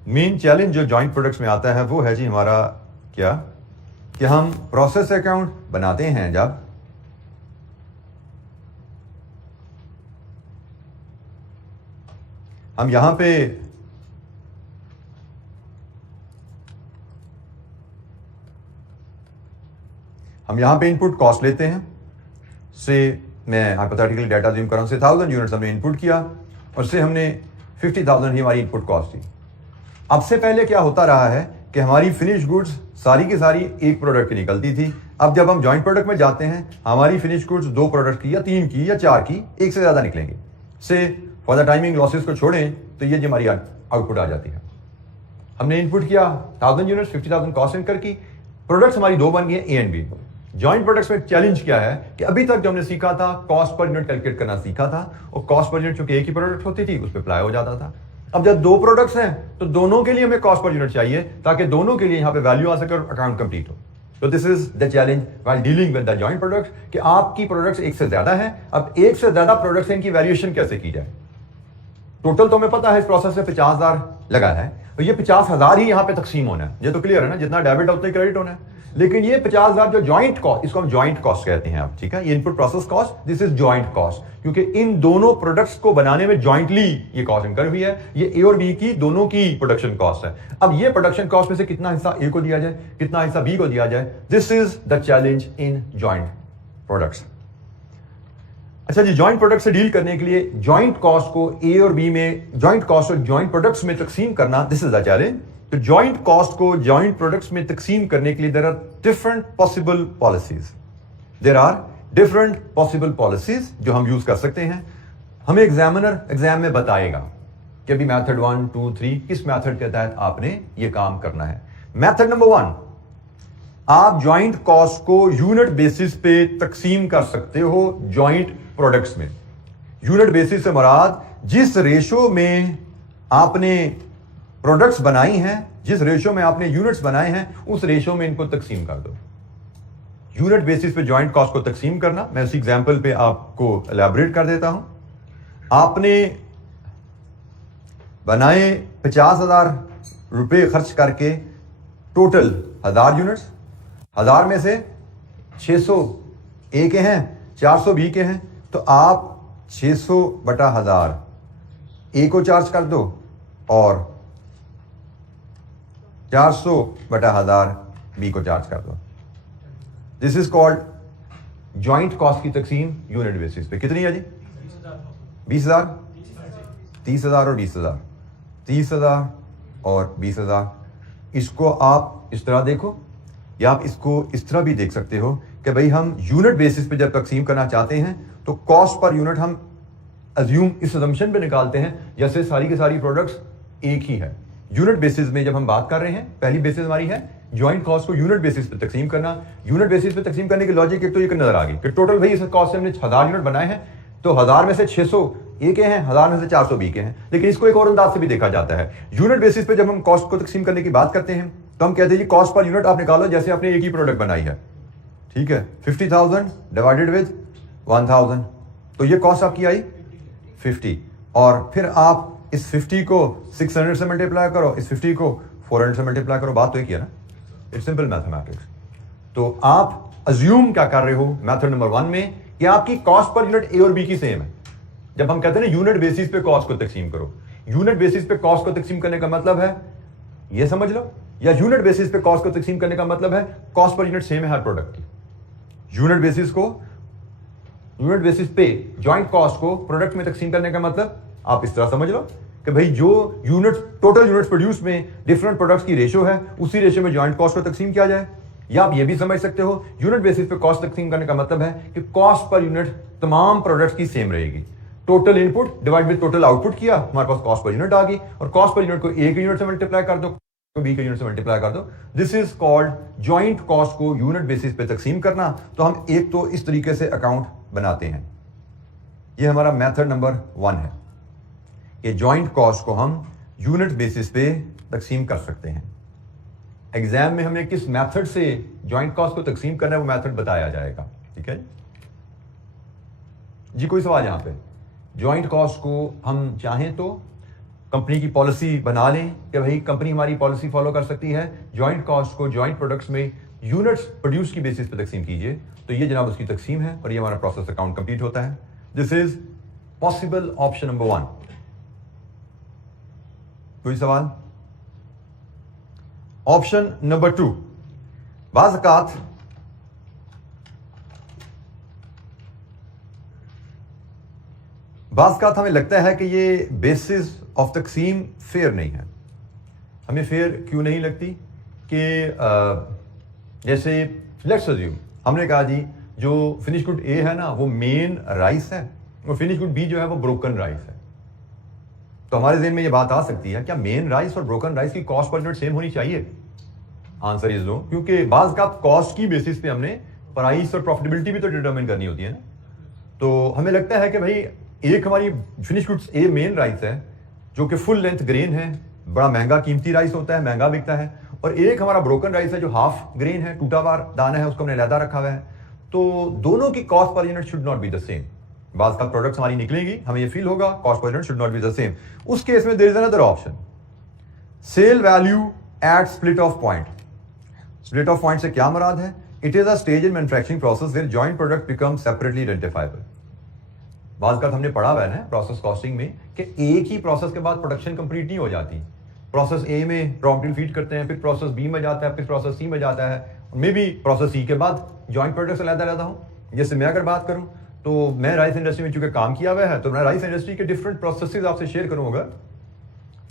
मेन चैलेंज जो जॉइंट प्रोडक्ट्स में आता है वो है जी हमारा क्या, कि हम प्रोसेस अकाउंट बनाते हैं जब हम यहां पे इनपुट कॉस्ट लेते हैं। से मैं हाइपोथेटिकली डाटा ज़ूम कर रहा हूं, से 1000 यूनिट्स हमने इनपुट किया और से हमने 50,000 ही हमारी इनपुट कॉस्ट थी। अब से पहले क्या होता रहा है कि हमारी फिनिश गुड्स सारी की सारी एक प्रोडक्ट की निकलती थी। अब जब हम जॉइंट प्रोडक्ट में जाते हैं, हमारी फिनिश गुड्स 2 प्रोडक्ट की या 3 की या 4 की, एक से ज्यादा निकलेंगे। से फॉर द टाइमिंग लॉसेस को छोड़ें तो ये हमारी आउटपुट आ जाती है। हमने इनपुट किया 1000 यूनिट्स, 50,000 कॉस्ट इनकर की, प्रोडक्ट्स हमारी 2 बन गए, A and B. Joint products में चैलेंज क्या है कि अभी तक जो हमने सीखा था, कॉस्ट पर यूनिट कैलकुलेट करना सीखा था, और कॉस्ट पर यूनिट चूंकि एक ही प्रोडक्ट होती थी उस पर अप्लाई हो जाता था। अब जब 2 प्रोडक्ट्स हैं तो दोनों के लिए हमें कॉस्ट पर यूनिट चाहिए ताकि दोनों के लिए यहां पे वैल्यू आ सके और अकाउंट कंप्लीट हो। तो this is the challenge while dealing with the joint products कि आपकी प्रोडक्ट्स एक से ज्यादा है। अब एक से ज्यादा प्रोडक्ट्स हैं, इनकी वैल्यूएशन कैसे की जाए। टोटल तो हमें पता है इस प्रोसेस में 50,000 लगा है, और ये 50,000 ही यहां पे तकसीम होना है। ये तो क्लियर है ना, जितना डेबिट है उतना ही क्रेडिट होना है। लेकिन ये 50,000 जो जॉइंट कॉस्ट, इसको हम जॉइंट कॉस्ट कहते हैं आप, ठीक है। ये input process cost, this is joint cost, क्योंकि इन दोनों प्रोडक्ट्स को बनाने में जॉइंटली ये कॉस्ट इनकर हुई है। ये ए और बी की दोनों की प्रोडक्शन कॉस्ट है। अब ये प्रोडक्शन कॉस्ट में से कितना हिस्सा ए को दिया जाए, कितना हिस्सा बी को दिया जाए, this is the challenge in joint products. अच्छा जी, जॉइंट प्रोडक्ट से डील करने के लिए जॉइंट कॉस्ट को ए और बी में, जॉइंट कॉस्ट और जॉइंट प्रोडक्ट्स में तकसीम करना, दिस इज द चैलेंज। तो जॉइंट कॉस्ट को जॉइंट प्रोडक्ट्स में तकसीम करने के लिए there are different possible policies जो हम यूज कर सकते हैं। हमें एग्जामिनर एग्जाम में बताएगा कि अभी मेथड 1, 2, 3 किस मेथड के तहत आपने ये काम करना है। मेथड नंबर 1, आप जॉइंट कॉस्ट को यूनिट बेसिस पे तकसीम कर सकते हो जॉइंट प्रोडक्ट्स में। यूनिट बेसिस से मुराद जिस रेशो में आपने प्रोडक्ट्स बनाई हैं, जिस रेशो में आपने यूनिट्स बनाए हैं, उस रेशो में इनको तकसीम कर दो। यूनिट बेसिस पे जॉइंट कॉस्ट को तकसीम करना, मैं उसी एग्जांपल पे आपको एलैबोरेट कर देता हूं। आपने बनाए 50,000 रुपए खर्च करके टोटल 1000 यूनिट्स, 1000 में से 600 ए के हैं, 400 बी के हैं, तो आप 600 बटा 1000 ए को चार्ज कर दो और 400 बटा 1000 बी को चार्ज कर दो। This is called joint cost की तकसीम यूनिट बेसिस पे। कितनी है जी? 20,000, 30,000 और 20,000, 30,000 और 20,000। इसको आप इस तरह देखो, या आप इसको इस तरह भी देख सकते हो कि भाई हम यूनिट बेसिस पे जब तकसीम करना चाहते हैं तो कॉस्ट पर यूनिट हम अज्यूम इस असम्पशन पे निकालते हैं जैसे सारी की सारी प्रोडक्ट्स एक ही है। यूनिट बेसिस में जब हम बात कर रहे हैं, पहली बेसिस हमारी है जॉइंट कॉस्ट को यूनिट बेसिस पे तकसीम करना। यूनिट बेसिस पे तकसीम करने की लॉजिक एक तो ये नजर आ गई कि टोटल भाई इस कॉस्ट से हमने 1000 यूनिट बनाए हैं, तो 1000 में से 600 ए के हैं, 1000 में से 400 बी के हैं। लेकिन इसको एक और अंदाज से भी देखा जाता है। यूनिट बेसिस पे जब हम कॉस्ट को तकसीम करने की बात करते हैं तो हम कहते हैं कॉस्ट पर यूनिट आप निकालो जैसे आपने एक ही प्रोडक्ट बनाई है, ठीक है। 50,000 डिवाइडेड विद 1000, तो ये कॉस्ट आपकी आई 50, और फिर आप इस 50 को 600 से मल्टीप्लाई करो, इस 50 को 400 से मल्टीप्लाई करो। बात तो एक ही है ना, इट्स सिंपल मैथमेटिक्स। तो आप अज्यूम क्या कर रहे हो मेथड नंबर 1 में कि आपकी कॉस्ट पर यूनिट ए और बी की सेम है। जब हम कहते हैं ना यूनिट बेसिस पे कॉस्ट को तकसीम करो, यूनिट बेसिस पे कॉस्ट को तकसीम करने का मतलब है ये समझ लो, या यूनिट बेसिस पे कॉस्ट को तकसीम करने का मतलब है कॉस्ट पर यूनिट सेम है हर प्रोडक्ट की। यूनिट बेसिस पे जॉइंट कॉस्ट को प्रोडक्ट में तकसीम करने का मतलब आप इस तरह समझ लो कि भाई जो यूनिट टोटल यूनिट्स प्रोड्यूस में डिफरेंट प्रोडक्ट्स की रेशो है, उसी रेशो में जॉइंट कॉस्ट को तकसीम किया जाए। या आप ये भी समझ सकते हो यूनिट बेसिस पे कॉस्ट तकसीम करने का मतलब है कि कॉस्ट पर यूनिट तमाम प्रोडक्ट्स की सेम रहेगी। Total input divide with total output किया, हमारे पास कॉस्ट पर यूनिट आ गई, और कॉस्ट पर यूनिट को ए के यूनिट से मल्टीप्लाई कर दो, बी के यूनिट से मल्टीप्लाई कर दो। This is called joint cost को यूनिट बेसिस पे तकसीम करना। तो हम एक तो इस तरीके से अकाउंट बनाते हैं। ये हमारा मेथड नंबर 1 है कि जॉइंट कॉस्ट को हम यूनिट बेसिस पे तकसीम कर सकते हैं। एग्जाम में हमें किस मेथड से जॉइंट कॉस्ट को तकसीम करना है वो मेथड बताया जाएगा। ठीक है जी, कोई सवाल यहां पे? ज्वाइंट कॉस्ट को हम चाहें तो कंपनी की पॉलिसी बना लें कि भाई कंपनी हमारी पॉलिसी फॉलो कर सकती है, ज्वाइंट कॉस्ट को ज्वाइंट प्रोडक्ट्स में यूनिट्स प्रोड्यूस की बेसिस पे तकसीम कीजिए, तो ये जनाब उसकी तकसीम है और ये हमारा प्रोसेस अकाउंट कंप्लीट होता है। This is possible option number 1। कोई सवाल? ऑप्शन नंबर 2, बाज़ औक़ात हमें लगता है कि ये बेसिस ऑफ तकसीम फेयर नहीं है। हमें फेयर क्यों नहीं लगती? कि जैसे लेट्स अज्यूम हमने कहा जी जो फिनिश गुड ए है ना वो मेन राइस है और फिनिश गुड बी जो है वो ब्रोकन राइस है। तो हमारे ज़हन में ये बात आ सकती है क्या मेन राइस और ब्रोकन राइस की कॉस्ट पर यूनिट सेम होनी चाहिए? आंसर इज नो, क्योंकि बाज़ का कॉस्ट की बेसिस पे हमने प्राइस और प्रॉफिटेबिलिटी भी तो डिटरमिन करनी होती है ना। तो हमें लगता है कि भाई एक हमारी फिनिश गुड्स ए मेन राइस है जो कि फुल लेंथ ग्रेन है, बड़ा महंगा कीमती राइस होता है, महंगा बिकता है, और एक हमारा ब्रोकन राइस है जो हाफ ग्रेन है, टूटा हुआ दाना है, उसको हमने अलहदा रखा हुआ है। तो दोनों की cost per unit should not be the same. बाज़ का प्रोडक्ट्स हमारी निकलेंगी, हमें ये फील होगा cost per unit should not be the same. उस केस में there is another option, sale value at split off point. Split off point से क्या मुराद है? It is a stage in manufacturing process where joint product become separately identifiable. बाज़ का हमने पढ़ा हुआ है ना प्रोसेस कॉस्टिंग में कि एक ही प्रोसेस के बाद प्रोडक्शन कंप्लीट नहीं हो जाती। प्रोसेस ए में रॉ मटेरियल फीड करते हैं, फिर प्रोसेस बी में जाता है, फिर प्रोसेस सी में जाता है, मे भी प्रोसेस सी के बाद जॉइंट प्रोडक्ट्स अलग-अलग हो। जैसे मैं अगर बात करूं तो मैं राइस इंडस्ट्री में चूंकि काम किया हुआ है तो मैं राइस इंडस्ट्री के डिफरेंट प्रोसेसेस आपसे शेयर करूंगा।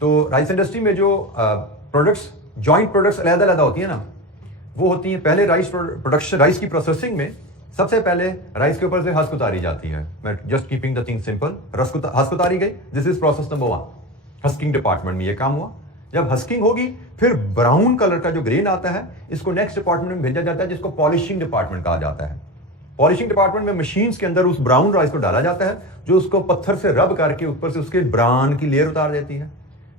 तो राइस इंडस्ट्री में जो प्रोडक्ट्स जॉइंट प्रोडक्ट्स अलग-अलग होती है ना, वो होती है पहले राइस प्रोडक्शन, राइस की प्रोसेसिंग में सबसे पहले राइस के ऊपर से हस्क उतारी जाती है। मैं just keeping the thing simple, husk उतारी गई, this is process number 1। Husking department में ये काम हुआ। जब हस्किंग होगी फिर ब्राउन कलर का जो ग्रेन आता है इसको नेक्स्ट डिपार्टमेंट में भेजा जाता है जिसको पॉलिशिंग डिपार्टमेंट कहा जाता है। पॉलिशिंग डिपार्टमेंट में मशीन्स के अंदर उस ब्राउन राइस को डाला जाता है जो उसको पत्थर से रब करके ऊपर से उसके ब्राउन की लेयर उतार देती है,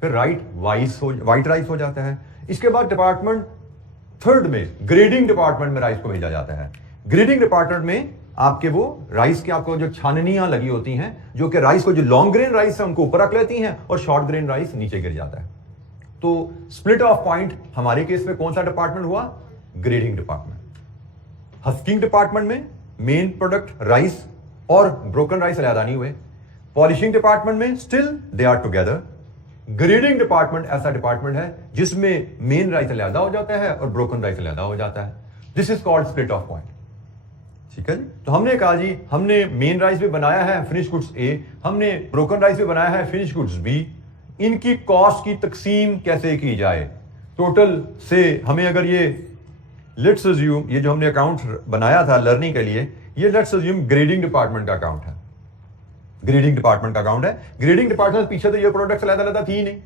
फिर वाइट राइस हो जाता है। इसके बाद डिपार्टमेंट 3rd में ग्रेडिंग डिपार्टमेंट में राइस को भेजा जाता है। ग्रेडिंग डिपार्टमेंट में आपके वो राइस के आपको जो छाननियां लगी होती हैं जो कि राइस को जो लॉन्ग ग्रेन राइस है उनको ऊपर रख लेती हैं और शॉर्ट ग्रेन राइस नीचे गिर जाता है। तो स्प्लिट ऑफ पॉइंट हमारे केस में कौन सा डिपार्टमेंट हुआ? Grading department. हस्किंग डिपार्टमेंट में मेन प्रोडक्ट राइस और ब्रोकन राइस अलग नहीं हुए। पॉलिशिंग डिपार्टमेंट में still they are together. Grading department ऐसा डिपार्टमेंट है जिसमें मेन राइस अलग हो जाता है और ब्रोकन राइस अलग हो जाता है। This is called split off point. ठीक है जी। तो हमने कहा जी हमने मेन राइस भी बनाया है फिनिश गुड्स ए, हमने ब्रोकन राइस भी बनाया है फिनिश गुड्स बी। इनकी कॉस्ट की तकसीम कैसे की जाए? टोटल से हमें अगर ये लेट्स अज्यूम ये जो हमने अकाउंट बनाया था लर्निंग के लिए, ये लेट्स अज्यूम ग्रेडिंग डिपार्टमेंट का अकाउंट है। ग्रेडिंग डिपार्टमेंट का अकाउंट है। ग्रेडिंग डिपार्टमेंट से पीछे तो ये प्रोडक्ट्स अलग-अलग थी ही नहीं।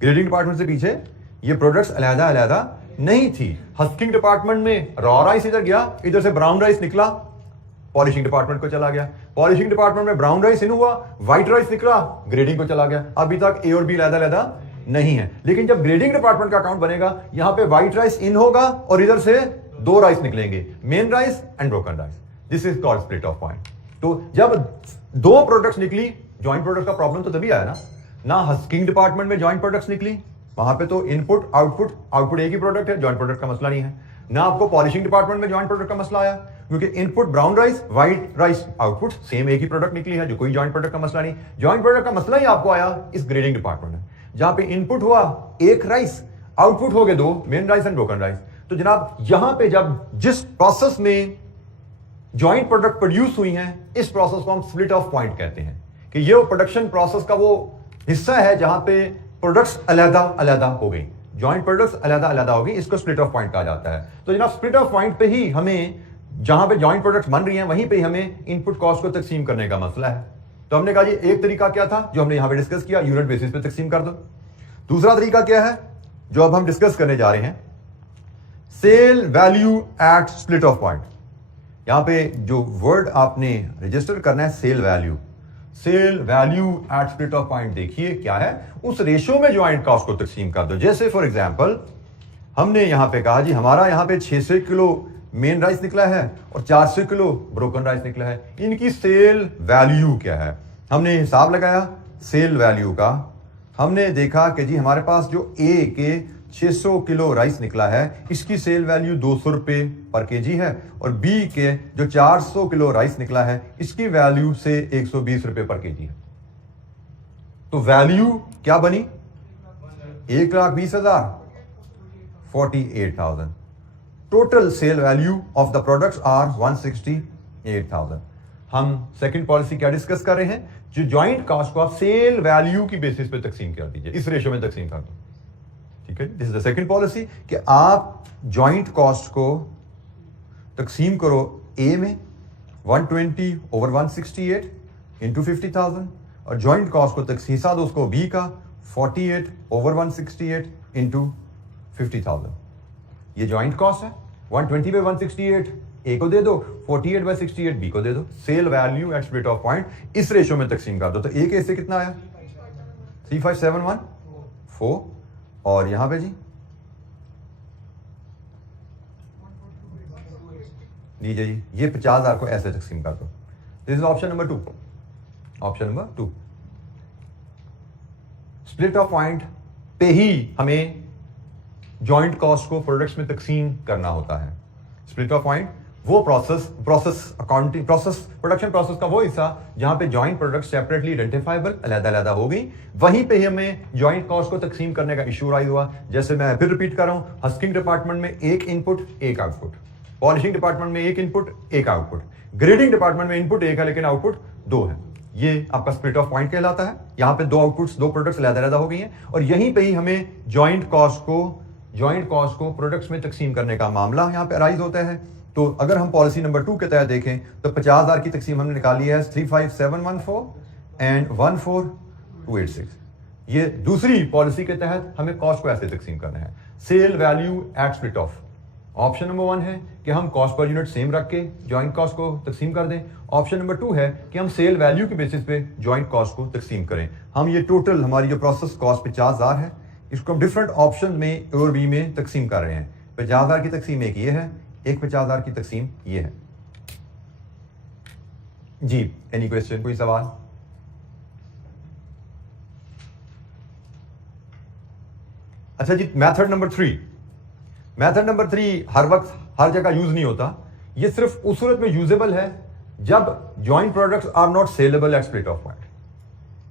ग्रेडिंग डिपार्टमेंट से पीछे ये प्रोडक्ट्स अलग-अलग नहीं थी। हस्किंग डिपार्टमेंट में रॉ राइस इधर गया, इधर से ब्राउन राइस निकला, पॉलिशिंग डिपार्टमेंट को चला गया। पॉलिशिंग डिपार्टमेंट में ब्राउन राइस इन हुआ, व्हाइट राइस निकला, ग्रेडिंग को चला गया। अभी तक ए और बी अलग-अलग नहीं है, लेकिन जब ग्रेडिंग डिपार्टमेंट का अकाउंट बनेगा यहां पे व्हाइट राइस इन होगा और इधर से 2 राइस निकलेंगे, main rice and broken rice. This is called split off point. तो जब 2 प्रोडक्ट्स निकली, जॉइंट प्रोडक्ट का प्रॉब्लम तो तभी आया ना हस्किंग डिपार्टमेंट में जॉइंट प्रोडक्ट्स निकली, वहां पे तो इनपुट आउटपुट एक ही प्रोडक्ट है, जॉइंट प्रोडक्ट का मसला नहीं है ना। आपको पॉलिशिंग डिपार्टमेंट में जॉइंट प्रोडक्ट का मसला आया क्योंकि input brown rice, white rice, output same एक ही प्रोडक्ट निकली है, जो कोई जॉइंट प्रोडक्ट का मसला नहीं। जॉइंट प्रोडक्ट का मसला ही आपको आया इस ग्रेडिंग डिपार्टमेंट में, जहां पे इनपुट हुआ 1 राइस, आउटपुट हो गए 2, main rice and broken rice. तो जनाब यहां पे जब जिस प्रोसेस में जॉइंट प्रोडक्ट प्रोड्यूस हुई हैं, इस प्रोसेस को हम स्प्लिट ऑफ पॉइंट कहते हैं कि ये प्रोडक्शन प्रोसेस का वो हिस्सा है जहां पे प्रोडक्ट्स अलग-अलग हो गई, जॉइंट प्रोडक्ट्स अलग-अलग हो गई, इसको स्प्लिट ऑफ पॉइंट कहा जाता है। तो जनाब स्प्लिट ऑफ पॉइंट पे ही हमें जहां पे जॉइंट प्रोडक्ट्स बन रही हैं वहीं पे हमें इनपुट कॉस्ट को तकसीम करने का मसला है। तो हमने कहा जी एक तरीका क्या था जो हमने यहां पे डिस्कस किया, यूनिट बेसिस पे तकसीम कर दो। दूसरा तरीका क्या है जो अब हम डिस्कस करने जा रहे हैं, sale value at split off point. यहां पे जो वर्ड आपने रजिस्टर करना है sale value, sale value at split off point देखिए क्या है, उस रेशो में ज्वाइंट कॉस्ट को तकसीम कर दो। जैसे फॉर एग्जांपल हमने यहां पे कहा जी हमारा यहां पे 600 किलो मेन राइस निकला है और 400 किलो ब्रोकन राइस निकला है। इनकी सेल वैल्यू क्या है? हमने हिसाब लगाया सेल वैल्यू का। हमने देखा कि जी हमारे पास जो ए के 600 किलो राइस निकला है, इसकी सेल वैल्यू 200 रुपये पर केजी है, और बी के जो 400 किलो राइस निकला है, इसकी वैल्यू से 120 रुपये पर केजी है। तो वैल्यू क्या बनी? 1,20,000, 48,000। Total sale value of the products are 168,000। हम सेकंड पॉलिसी क्या डिस्कस कर रहे हैं? जो ज्वाइंट कॉस्ट को आप सेल वैल्यू की बेसिस पे तकसीम कर दीजिए, इस रेशियो में तकसीम कर दो। ठीक है, this is the second policy कि आप ज्वाइंट कॉस्ट को तकसीम करो ए में 120 ओवर 168 इंटू 50,000, और ज्वाइंट कॉस्ट को हिस्सा दो उसको बी का 48 ओवर 168 इंटू 50,000। ये ज्वाइंट कॉस्ट है। 120 पे 168 ए को दे दो, 48/68 बी को दे दो। Sale value at split off point इस रेशियो में तकसीम कर दो। तो ए के से कितना आया? 3571 और यहां पे जी लीजिए जी, ये 50,000 को ऐसे तकसीम कर दो। This is option number 2। Option number 2 split off point पे ही हमें जॉइंट कॉस्ट को प्रोडक्ट्स में तकसीम करना होता है। स्प्लिट ऑफ पॉइंट वो process accounting process production process का वो हिस्सा जहां पे जॉइंट प्रोडक्ट सेपरेटली आइडेंटिफाइबल अलग-अलग हो गई, वहीं पे ही हमें जॉइंट कॉस्ट को तकसीम करने का इशू राइज हुआ। जैसे मैं फिर रिपीट कर रहा हूं, हस्किंग डिपार्टमेंट में एक इनपुट एक आउटपुट, पॉलिशिंग डिपार्टमेंट में एक इनपुट एक आउटपुट, ग्रेडिंग डिपार्टमेंट में इनपुट एक है लेकिन आउटपुट 2 है। ये आपका स्प्लिट ऑफ पॉइंट कहलाता है। यहां पे 2 आउटपुट्स 2 प्रोडक्ट्स अलग-अलग हो गई हैं, और यहीं पे ही हमें जॉइंट कॉस्ट को प्रोडक्ट्स में तकसीम करने का मामला यहां पे अराइज होता है। तो अगर हम पॉलिसी नंबर 2 के तहत देखें तो 50,000 की तकसीम हमने निकाली है 35,714 एंड 14,286। ये दूसरी पॉलिसी के तहत हमें कॉस्ट को ऐसे तकसीम करना है, sale value at split off. Option number 1 है कि हम कॉस्ट पर यूनिट सेम रख के जॉइंट कॉस्ट को तकसीम कर दें। ऑप्शन नंबर 2 है कि हम सेल वैल्यू के बेसिस पे जॉइंट कॉस्ट को तकसीम करें। हम ये टोटल हमारी जो प्रोसेस कॉस्ट 50,000 है, इसको हम डिफरेंट ऑप्शन में ए और बी में तकसीम कर रहे हैं। 50,000 की तकसीम एक ये है, एक 50,000 की तकसीम ये है। जी, एनी क्वेश्चन, कोई सवाल? अच्छा जी, मेथड नंबर 3। मेथड नंबर 3 हर वक्त हर जगह यूज नहीं होता। ये सिर्फ उस सूरत में यूजेबल है जब joint products are not saleable at split off point.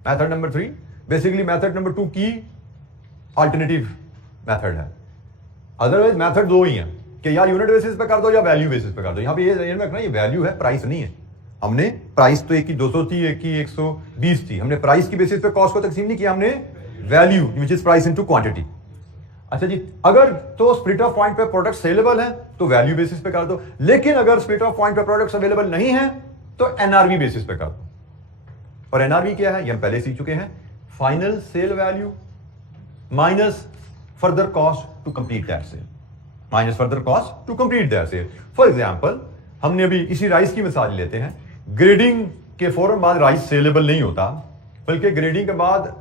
Method number 3 basically method number 2 की अल्टरनेटिव मेथड है। अदरवाइज मेथड 2 ही है कि या यूनिट बेसिस पे कर दो या वैल्यू बेसिस पे कर दो। यहां पे ये रखना, ये वैल्यू है, प्राइस नहीं है। हमने प्राइस तो एक की 200 थी, एक की 120 थी। हमने प्राइस की बेसिस पे कॉस्ट को तकसीम नहीं किया, हमने value which is price into quantity. अच्छा जी, अगर तो स्प्लिट ऑफ पॉइंट पे प्रोडक्ट सेलेबल है तो वैल्यू बेसिस पे कर दो, लेकिन अगर स्प्लिट ऑफ पॉइंट पे प्रोडक्ट्स अवेलेबल नहीं है तो एनआरवी बेसिस पे कर दो। और एनआरवी क्या है ये हम पहले सीख चुके हैं, final sale value minus further cost to complete that sale, minus further cost to complete that sale. For example, हमने अभी इसी राइस की मिसाल लेते हैं। ग्रेडिंग के फौरन बाद राइस सेलेबल नहीं होता, बल्कि ग्रेडिंग के बाद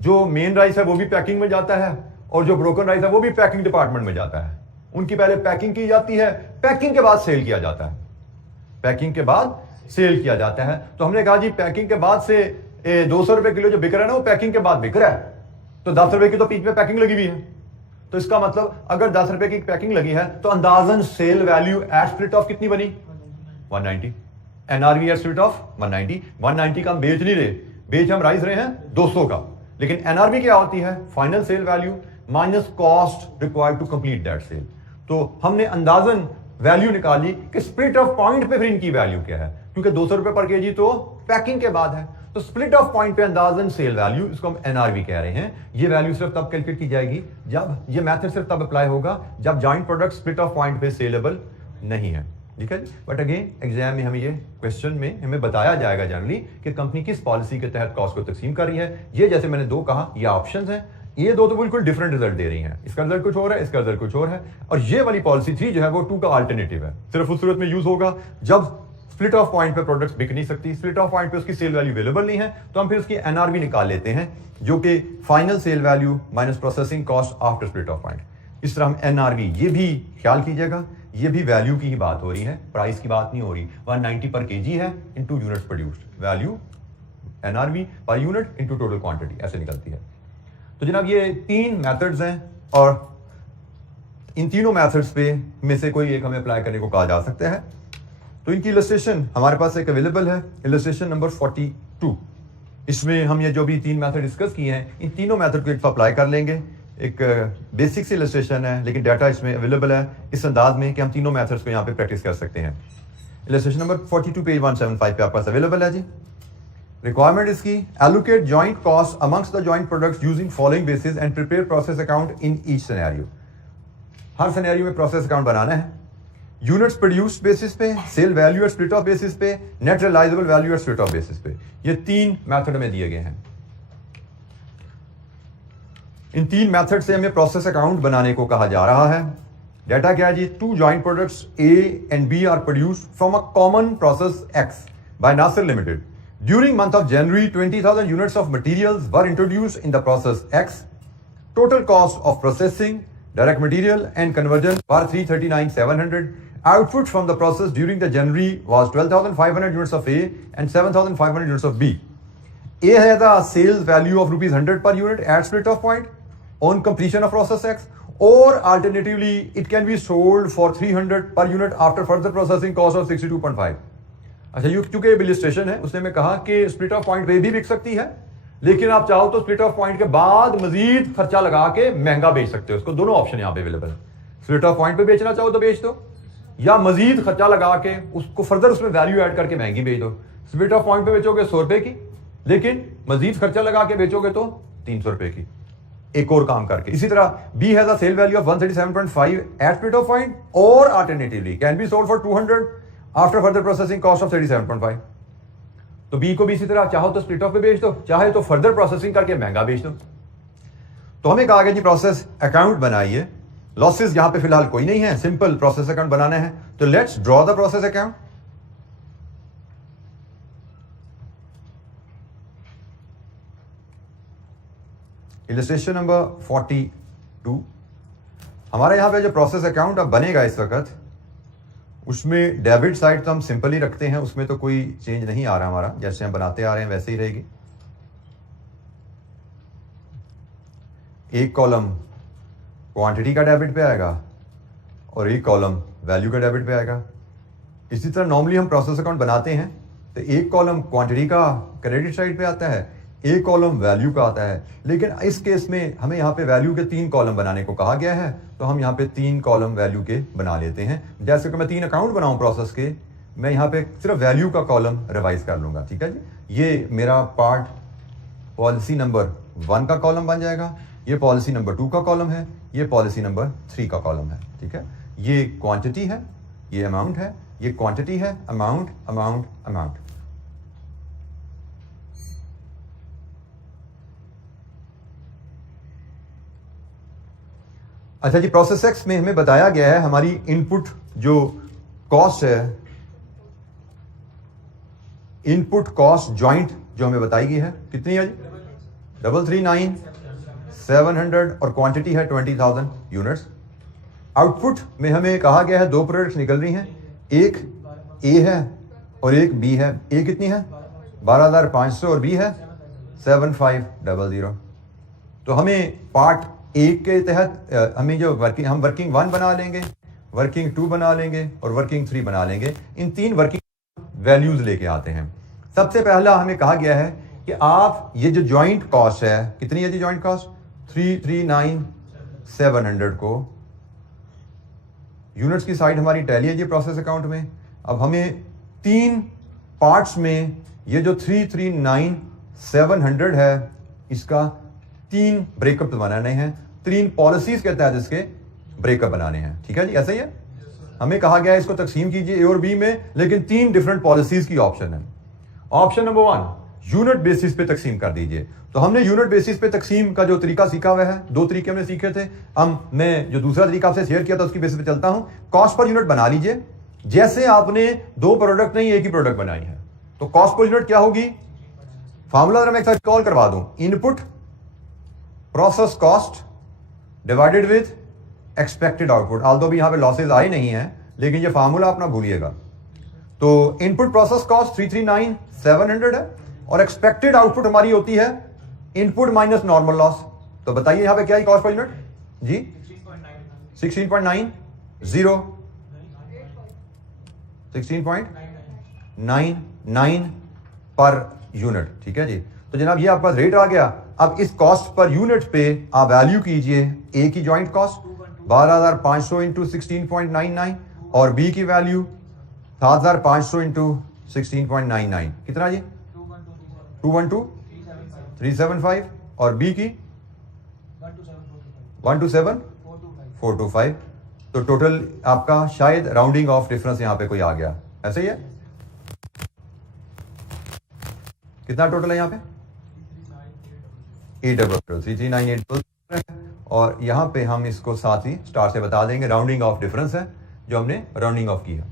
जो मेन राइस है वो भी पैकिंग में जाता है, और जो ब्रोकन राइस है वो भी पैकिंग डिपार्टमेंट में जाता है। उनकी पहले पैकिंग की जाती है, पैकिंग के बाद सेल किया जाता है, पैकिंग के बाद सेल किया जाता है। तो हमने कहा जी पैकिंग के बाद से 200 रुपए किलो जो बिक रहा है ना, वो पैकिंग के बाद बिक रहा है, तो 10 रुपए की तो पीक में पैकिंग लगी हुई है। तो इसका मतलब अगर 10 रुपए की पैकिंग लगी है तो अंदाजन sale value at split off कितनी बनी? 190। एनआरवी एट स्प्लिट ऑफ 190 का हम बेच नहीं रहे, बेच हम राइस रहे हैं 200 का, लेकिन एनआरवी क्या होती है? Final sale value minus cost required to complete that sale. तो हमने अंदाजन वैल्यू निकाली कि स्प्लिट ऑफ पॉइंट पे फिर इनकी वैल्यू क्या है, क्योंकि 200 रुपए पर केजी तो पैकिंग के बाद है। तो स्प्लिट ऑफ पॉइंट पे अंदाजन सेल वैल्यू, इसको हम एनआरवी कह रहे हैं। ये वैल्यू सिर्फ तब कैलकुलेट की जाएगी जब ये मेथड सिर्फ तब अप्लाई होगा जब joint product split off point पे सेलेबल नहीं है। ठीक है, बट अगेन एग्जाम में हमें ये क्वेश्चन में हमें बताया जाएगा जनरली कि कंपनी किस पॉलिसी के तहत कॉस्ट को तकसीम कर रही है। ये जैसे मैंने 2 कहा, ये ऑप्शंस हैं, ये 2 तो बिल्कुल डिफरेंट रिजल्ट दे रही हैं। इसका रिजल्ट कुछ और है, इसका रिजल्ट कुछ और है। और ये वाली पॉलिसी 3 जो है वो 2 का अल्टरनेटिव है। सिर्फ उस सूरत में यूज होगा जब स्प्लिट ऑफ पॉइंट पे प्रोडक्ट्स बिक नहीं सकती, स्प्लिट ऑफ पॉइंट पे उसकी सेल वैल्यू अवेलेबल नहीं है, तो हम फिर उसकी एनआरवी निकाल लेते हैं, जो कि final sale value minus processing cost after split off point. इस तरह हम एनआरवी, ये भी ख्याल कीजिएगा, ये भी वैल्यू की ही बात हो रही है, प्राइस की बात नहीं हो रही। 190 पर केजी है into units produced, value NRV per unit into total quantity, ऐसे निकलती है। तो जनाब ये 3 मेथड्स हैं और इन तीनों मेथड्स पे में से कोई एक हमें अप्लाई करने को कहा जा सकता है। तो इनकी इलस्ट्रेशन हमारे पास एक अवेलेबल है, इलस्ट्रेशन नंबर 42। इसमें हम ये जो भी 3 मेथड डिस्कस किए हैं, इन तीनों मेथड को एक अप्लाई कर लेंगे। एक बेसिक सी इलस्ट्रेशन है लेकिन डाटा इसमें अवेलेबल है इस अंदाज में कि हम तीनों मेथड्स को यहाँ पे प्रैक्टिस कर सकते हैं। इलस्ट्रेशन नंबर 42 पेज 175 पे आपके पास अवेलेबल है जी। रिक्वायरमेंट इसकी, allocate joint cost amongst the joint products using following basis and prepare process account in each scenario. हर सिनेरियो में प्रोसेस अकाउंट बनाना है। यूनिट्स प्रोड्यूस्ड बेसिस पे, sale value at split off basis पे, net realizable value at split off basis पे, ये 3 method में दिए गए हैं। इन 3 मेथड से हमें प्रोसेस अकाउंट बनाने को कहा जा रहा है। डाटा क्या है जी, 2 joint products A and B are produced from a common process X by Nasir limited during month of January. 20,000 units of materials were introduced in the process X. Total cost of processing, direct material and conversion were 339,700. Output from the process during the January was 12,500 units of A and 7,500 units of B. A है the sales value of ₹100 per unit at split off point on completion of process X, or alternatively it can be sold for 300 per unit after further processing cost of 62.5. अच्छा, ये चूंकि illustration है उसने में कहा कि split off point पे भी बिक सकती है, लेकिन आप चाहो तो स्प्लिट ऑफ पॉइंट के बाद मजीद खर्चा लगा के महंगा बेच सकते हो। उसको दोनों ऑप्शन यहाँ पे अवेलेबल है। स्प्लिट ऑफ पॉइंट पे बेचना चाहो तो बेच दो, या मजीद खर्चा लगा के उसको फर्दर उसमें वैल्यू ऐड करके महंगी बेच दो। स्प्लिट ऑफ पॉइंट पे बेचोगे 100 रुपए की, लेकिन मजीद खर्चा लगा के बेचोगे तो 300 रुपए की, एक और काम करके। इसी तरह B has a sale value of 137.5 at split off point और alternatively can be sold for 200 after further processing cost of 37.5। तो बी को भी इसी तरह चाहो तो स्प्लिट ऑफ पे बेच दो, चाहे तो फर्दर प्रोसेसिंग करके महंगा बेच दो। तो हमें कहा गया जी प्रोसेस अकाउंट बनाइए। लॉसेस यहां पे फिलहाल कोई नहीं है, सिंपल प्रोसेस अकाउंट बनाना है। तो let's draw the process account. Illustration number 42। हमारे यहां पे जो प्रोसेस अकाउंट अब बनेगा इस वक्त, उसमें डेबिट साइड तो हम सिंपल ही रखते हैं, उसमें तो कोई चेंज नहीं आ रहा हमारा, जैसे हम बनाते आ रहे हैं वैसे ही रहेगी। एक कॉलम क्वांटिटी का डेबिट पे आएगा और एक कॉलम वैल्यू का डेबिट पे आएगा। इसी तरह नॉर्मली हम प्रोसेस अकाउंट बनाते हैं तो एक कॉलम क्वांटिटी का क्रेडिट साइड पे आता है, एक कॉलम वैल्यू का आता है। लेकिन इस केस में हमें यहाँ पे वैल्यू के 3 कॉलम बनाने को कहा गया है, तो हम यहाँ पे 3 कॉलम वैल्यू के बना लेते हैं। जैसे कि मैं 3 अकाउंट बनाऊं प्रोसेस के, मैं यहाँ पे सिर्फ वैल्यू का कॉलम रिवाइज कर लूंगा। ठीक है जी, ये मेरा पार्ट पॉलिसी नंबर 1 का कॉलम बन जाएगा, ये पॉलिसी नंबर 2 का कॉलम है, ये पॉलिसी नंबर 3 का कॉलम है। ठीक है, ये क्वांटिटी है, ये अमाउंट है, ये क्वांटिटी है, अमाउंट अमाउंट अमाउंट। अच्छा जी, प्रोसेस एक्स में हमें बताया गया है हमारी इनपुट जो कॉस्ट है, इनपुट कॉस्ट जॉइंट जो हमें बताई गई है कितनी है जी, 339,700 और क्वांटिटी है 20,000 यूनिट्स। आउटपुट में हमें कहा गया है 2 प्रोडक्ट्स निकल रही हैं, एक ए है और एक बी है। ए कितनी है 12,500 और बी है 7,500। तो हमें पार्ट एक के तहत हमें जो हम वर्किंग 1 बना लेंगे, वर्किंग 2 बना लेंगे और वर्किंग 3 बना लेंगे। इन 3 वर्किंग वैल्यूज लेके आते हैं। सबसे पहला हमें कहा गया है कि आप ये जो जॉइंट कॉस्ट है, कितनी है जी जॉइंट कॉस्ट, 339,700 को यूनिट्स की साइड हमारी टैली है जी प्रोसेस अकाउंट में। अब हमें 3 पार्ट्स में ये जो 339,700 है इसका 3 ब्रेकअप बनाने हैं, 3 पॉलिसीज के तहत इसके ब्रेकअप बनाने हैं। ठीक है जी, ऐसा ही है। हमें कहा गया है इसको तकसीम कीजिए ए और बी में, लेकिन 3 डिफरेंट पॉलिसीज की ऑप्शन है। ऑप्शन नंबर 1 यूनिट बेसिस पे तकसीम कर दीजिए। तो हमने यूनिट बेसिस पे तकसीम का जो तरीका सीखा हुआ है, 2 तरीके हमने सीखे थे। मैं जो दूसरा तरीका आपसे शेयर किया था उसकी बेसिस पे चलता हूं। कॉस्ट पर यूनिट बना लीजिए, जैसे आपने 2 प्रोडक्ट नहीं एक ही प्रोडक्ट बनाई है। तो कॉस्ट पर यूनिट क्या होगी, फार्मूला मैं एक साथ कॉल करवा दूं, input process cost divided with expected output. Although भी यहां पे लॉसेज आए नहीं है, लेकिन ये फार्मूला अपना भूलिएगा। तो इनपुट प्रोसेस कॉस्ट 339,700 है और एक्सपेक्टेड आउटपुट हमारी होती है इनपुट माइनस नॉर्मल लॉस। तो बताइए यहां पे क्या है कॉस्ट पर यूनिट जी? 16.90 16.99 पर यूनिट, ठीक है जी। तो जनाब ये आपका रेट आ गया। अब इस कॉस्ट पर यूनिट पे आप वैल्यू कीजिए ए की जॉइंट कॉस्ट 12,500 इंटू 16.99 और बी की वैल्यू 7,500 इंटू 16.99 कितना जी? 212,375 और बी की 127,425। तो टोटल आपका शायद राउंडिंग ऑफ डिफरेंस यहां पे कोई आ गया, ऐसे ही है। कितना टोटल है यहां पे? 8,339,8 और यहां पे हम इसको साथ ही स्टार से बता देंगे राउंडिंग ऑफ डिफरेंस है जो हमने राउंडिंग ऑफ किया।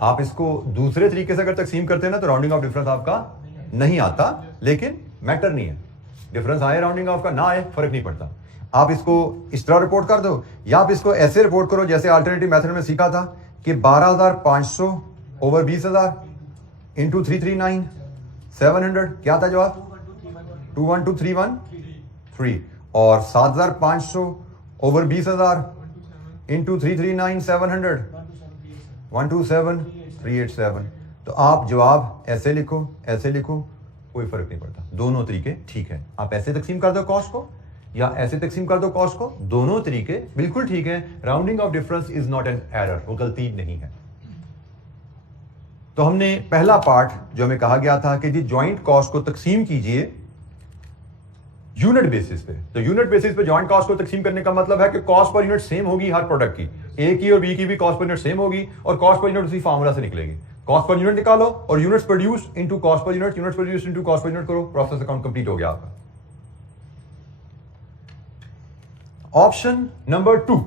आप इसको दूसरे तरीके से अगर तकसीम करते हैं ना तो राउंडिंग ऑफ डिफरेंस आपका नहीं आता, लेकिन मैटर नहीं है, डिफरेंस आए राउंडिंग ऑफ का ना आए फर्क नहीं पड़ता। आप इसको इस तरह रिपोर्ट कर दो या आप इसको ऐसे रिपोर्ट करो जैसे अल्टरनेटिव मेथड में सीखा था कि 12,500 ओवर 20,000 इंटू 339,700 क्या था जवाब? 212,313 और 7,500 ओवर 20,000 इंटू 339,700 127,387। तो आप जवाब ऐसे लिखो, ऐसे लिखो, कोई फर्क नहीं पड़ता, दोनों तरीके ठीक है। आप ऐसे तकसीम कर दो कॉस्ट को या ऐसे तकसीम कर दो कॉस्ट को, दोनों तरीके बिल्कुल ठीक है। Rounding off difference is not an error, वो गलती नहीं है। तो हमने पहला पार्ट जो हमें कहा गया था कि जी ज्वाइंट कॉस्ट को तकसीम कीजिए यूनिट बेसिस पे। तो यूनिट बेसिस पे ज्वाइंट कॉस्ट को तकसीम करने का मतलब है कि कॉस्ट पर यूनिट सेम होगी हर प्रोडक्ट की, ए की और बी की भी कॉस्ट पर यूनिट सेम होगी और कॉस्ट पर यूनिट उसी फार्मूला से निकलेगी। कॉस्ट पर यूनिट निकालो और units produce into cost per unit, units produce into cost per unit करो, प्रोसेस अकाउंट कंप्लीट हो गया आपका। Option number 2,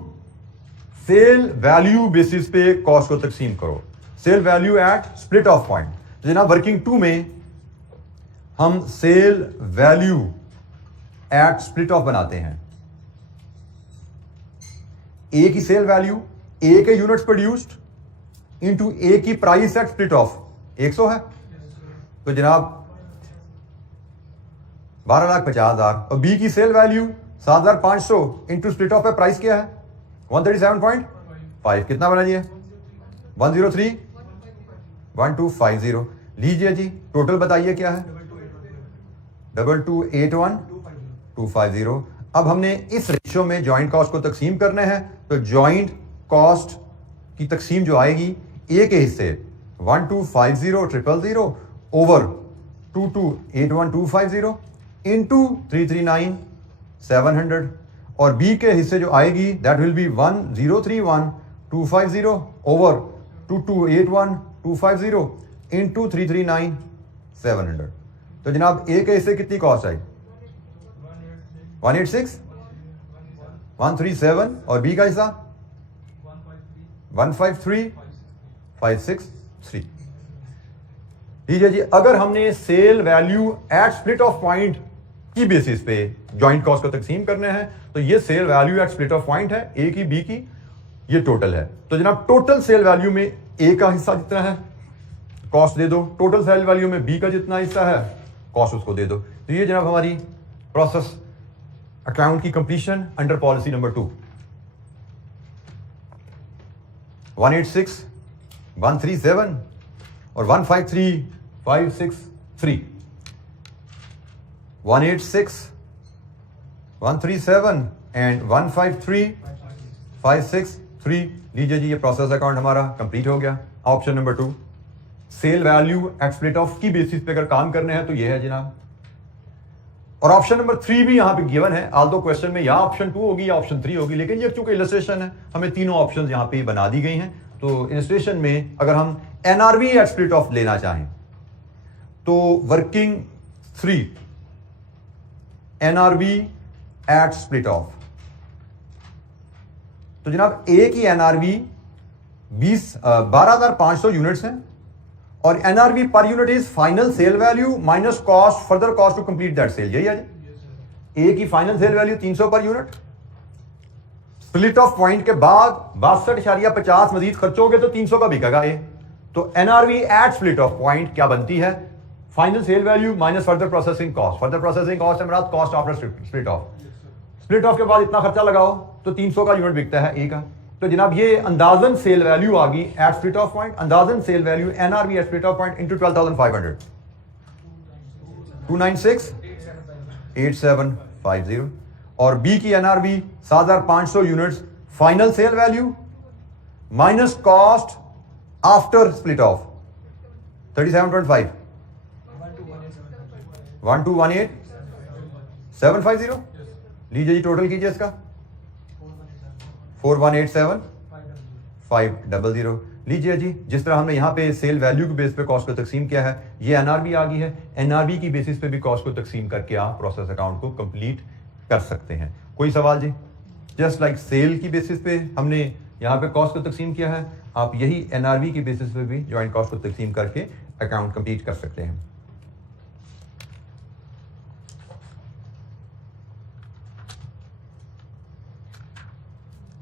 sale value basis पे कॉस्ट को तकसीम करो। Sale value at split off point. जनाब वर्किंग 2 में हम sale value at split off बनाते हैं। ए की सेल वैल्यू, ए के यूनिट्स प्रोड्यूस्ड इंटू ए की प्राइस एट स्प्लिट ऑफ 100 है। तो जनाब 12,50,000 और बी की sale value 7,500 into split off पे प्राइस क्या है? 137.5 कितना बना जी? 103,1250। लीजिए जी टोटल बताइए क्या है? 2281,250। अब हमने इस रेशियो में ज्वाइंट कॉस्ट को तकसीम करने हैं। तो ज्वाइंट कॉस्ट की तकसीम जो आएगी ए के हिस्से 1250,000 ओवर 2281,250 इंटू 339,700 और बी के हिस्से जो आएगी that will be 1031,250 over 2281,250 into 339,700। तो जनाब ए के हिस्से कितनी कॉस्ट आई? 186, 137 और बी का हिस्सा 153,563। लीजिए जी अगर हमने sale value at split off point की बेसिस पे ज्वाइंट कॉस्ट को तकसीम करने हैं तो ये sale value at split off point है, ए की बी की, ये टोटल है। तो जनाब टोटल सेल वैल्यू में ए का हिस्सा जितना है कॉस्ट दे दो, टोटल सेल वैल्यू में बी का जितना हिस्सा है कॉस्ट उसको दे दो। तो ये जनाब हमारी प्रोसेस अकाउंट की कंप्लीशन अंडर पॉलिसी नंबर 2। 186, 137 और 153,563। 186, 137 एंड 153,563। लीजिए जी ये प्रोसेस अकाउंट हमारा कंप्लीट हो गया। Option number 2 sale value at split off की बेसिस पे अगर काम करने हैं तो ये है जनाब। और ऑप्शन नंबर 3 भी यहां पे गिवन है, आल्दो क्वेश्चन में या ऑप्शन 2 होगी या ऑप्शन 3 होगी, लेकिन ये चूंकि इलस्ट्रेशन है हमें तीनों ऑप्शंस यहां पे बना दी गई हैं। तो इलस्ट्रेशन में अगर हम एनआरवी एट स्प्लिट ऑफ लेना चाहें तो working 3 NRV at split of. तो जनाब ए की एनआरवी 12,500 यूनिट्स हैं और NRV per unit is final sale value minus cost further cost to complete that sale, यही है जी। ए की final sale value 300 per unit, split off point के बाद 62.50 मजीद खर्चोगे तो 300 का बिकेगा ए। तो NRV at split off point क्या बनती है? Final sale value minus further processing cost. Further processing cost है मेरा cost after split off. Split off के बाद इतना खर्चा लगाओ तो 300 का यूनिट बिकता है ए का। तो जनाब ये अंदाजन सेल वैल्यू आ गई एट स्प्लिट ऑफ पॉइंट, अंदाजन sale value NRV at split off point into 12,500 296,8750। और बी की NRV 7,500 units final sale value minus cost after split off 37.5 1218750। लीजिए जी टोटल कीजिए इसका 4187,500। लीजिए जी, जिस तरह हमने यहाँ पे सेल वैल्यू के बेस पे कॉस्ट को तकसीम किया है, ये एनआरबी आ गई है। एनआरबी की बेसिस पे भी कॉस्ट को तकसीम करके आप प्रोसेस अकाउंट को कंप्लीट कर सकते हैं। कोई सवाल जी? जस्ट लाइक सेल की बेसिस पे हमने यहाँ पे कॉस्ट को तकसीम किया है, आप यही एनआरबी की बेसिस पे भी जॉइंट कॉस्ट को तकसीम करके अकाउंट कंप्लीट कर सकते हैं।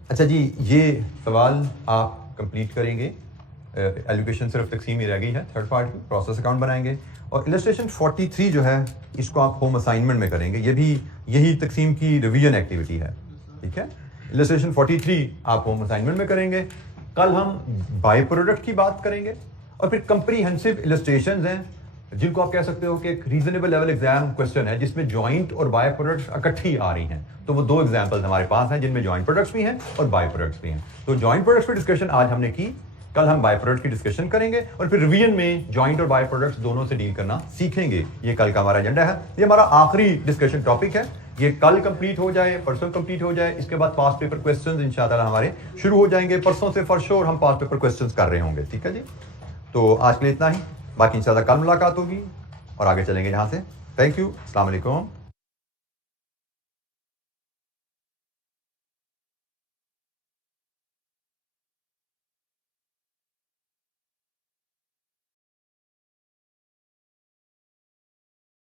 अच्छा जी, ये सवाल आप कंप्लीट करेंगे। एलोकेशन सिर्फ तकसीम ही रह गई है, थर्ड पार्ट की प्रोसेस अकाउंट बनाएंगे। और इलस्ट्रेशन 43 जो है इसको आप होम असाइनमेंट में करेंगे। ये भी यही तकसीम की रिवीजन एक्टिविटी है, ठीक है। इलस्ट्रेशन 43 आप होम असाइनमेंट में करेंगे। कल हम बाय प्रोडक्ट की बात करेंगे और फिर कंप्रीहेंसिव इलस्ट्रेशंस हैं जिनको आप कह सकते हो कि एक रीजनेबल लेवल एग्जाम क्वेश्चन है जिसमें जॉइंट और बाय प्रोडक्ट्स इकट्ठी आ रही हैं। तो वो दो एग्जांपल्स हमारे पास हैं जिनमें जॉइंट प्रोडक्ट्स भी हैं और बाय प्रोडक्ट्स भी हैं। तो जॉइंट प्रोडक्ट्स की डिस्कशन आज हमने की, कल हम बाय प्रोडक्ट की डिस्कशन करेंगे और फिर रिवीजन में जॉइंट और बाय प्रोडक्ट्स दोनों से डील करना सीखेंगे। ये कल का हमारा एजेंडा है। ये हमारा आखिरी डिस्कशन टॉपिक है। ये कल कंप्लीट हो जाए, परसों कंप्लीट हो जाए, इसके बाद पास्ट पेपर क्वेश्चंस इंशाअल्लाह हमारे शुरू हो जाएंगे। परसों से फॉर श्योर हम पास्ट पेपर क्वेश्चंस कर रहे होंगे, ठीक है जी। तो आज के लिए इतना ही, बाकी इंशाअल्लाह कल मुलाकात होगी और आगे चलेंगे यहाँ से। थैंक यू, अस्सलाम वालेकुम।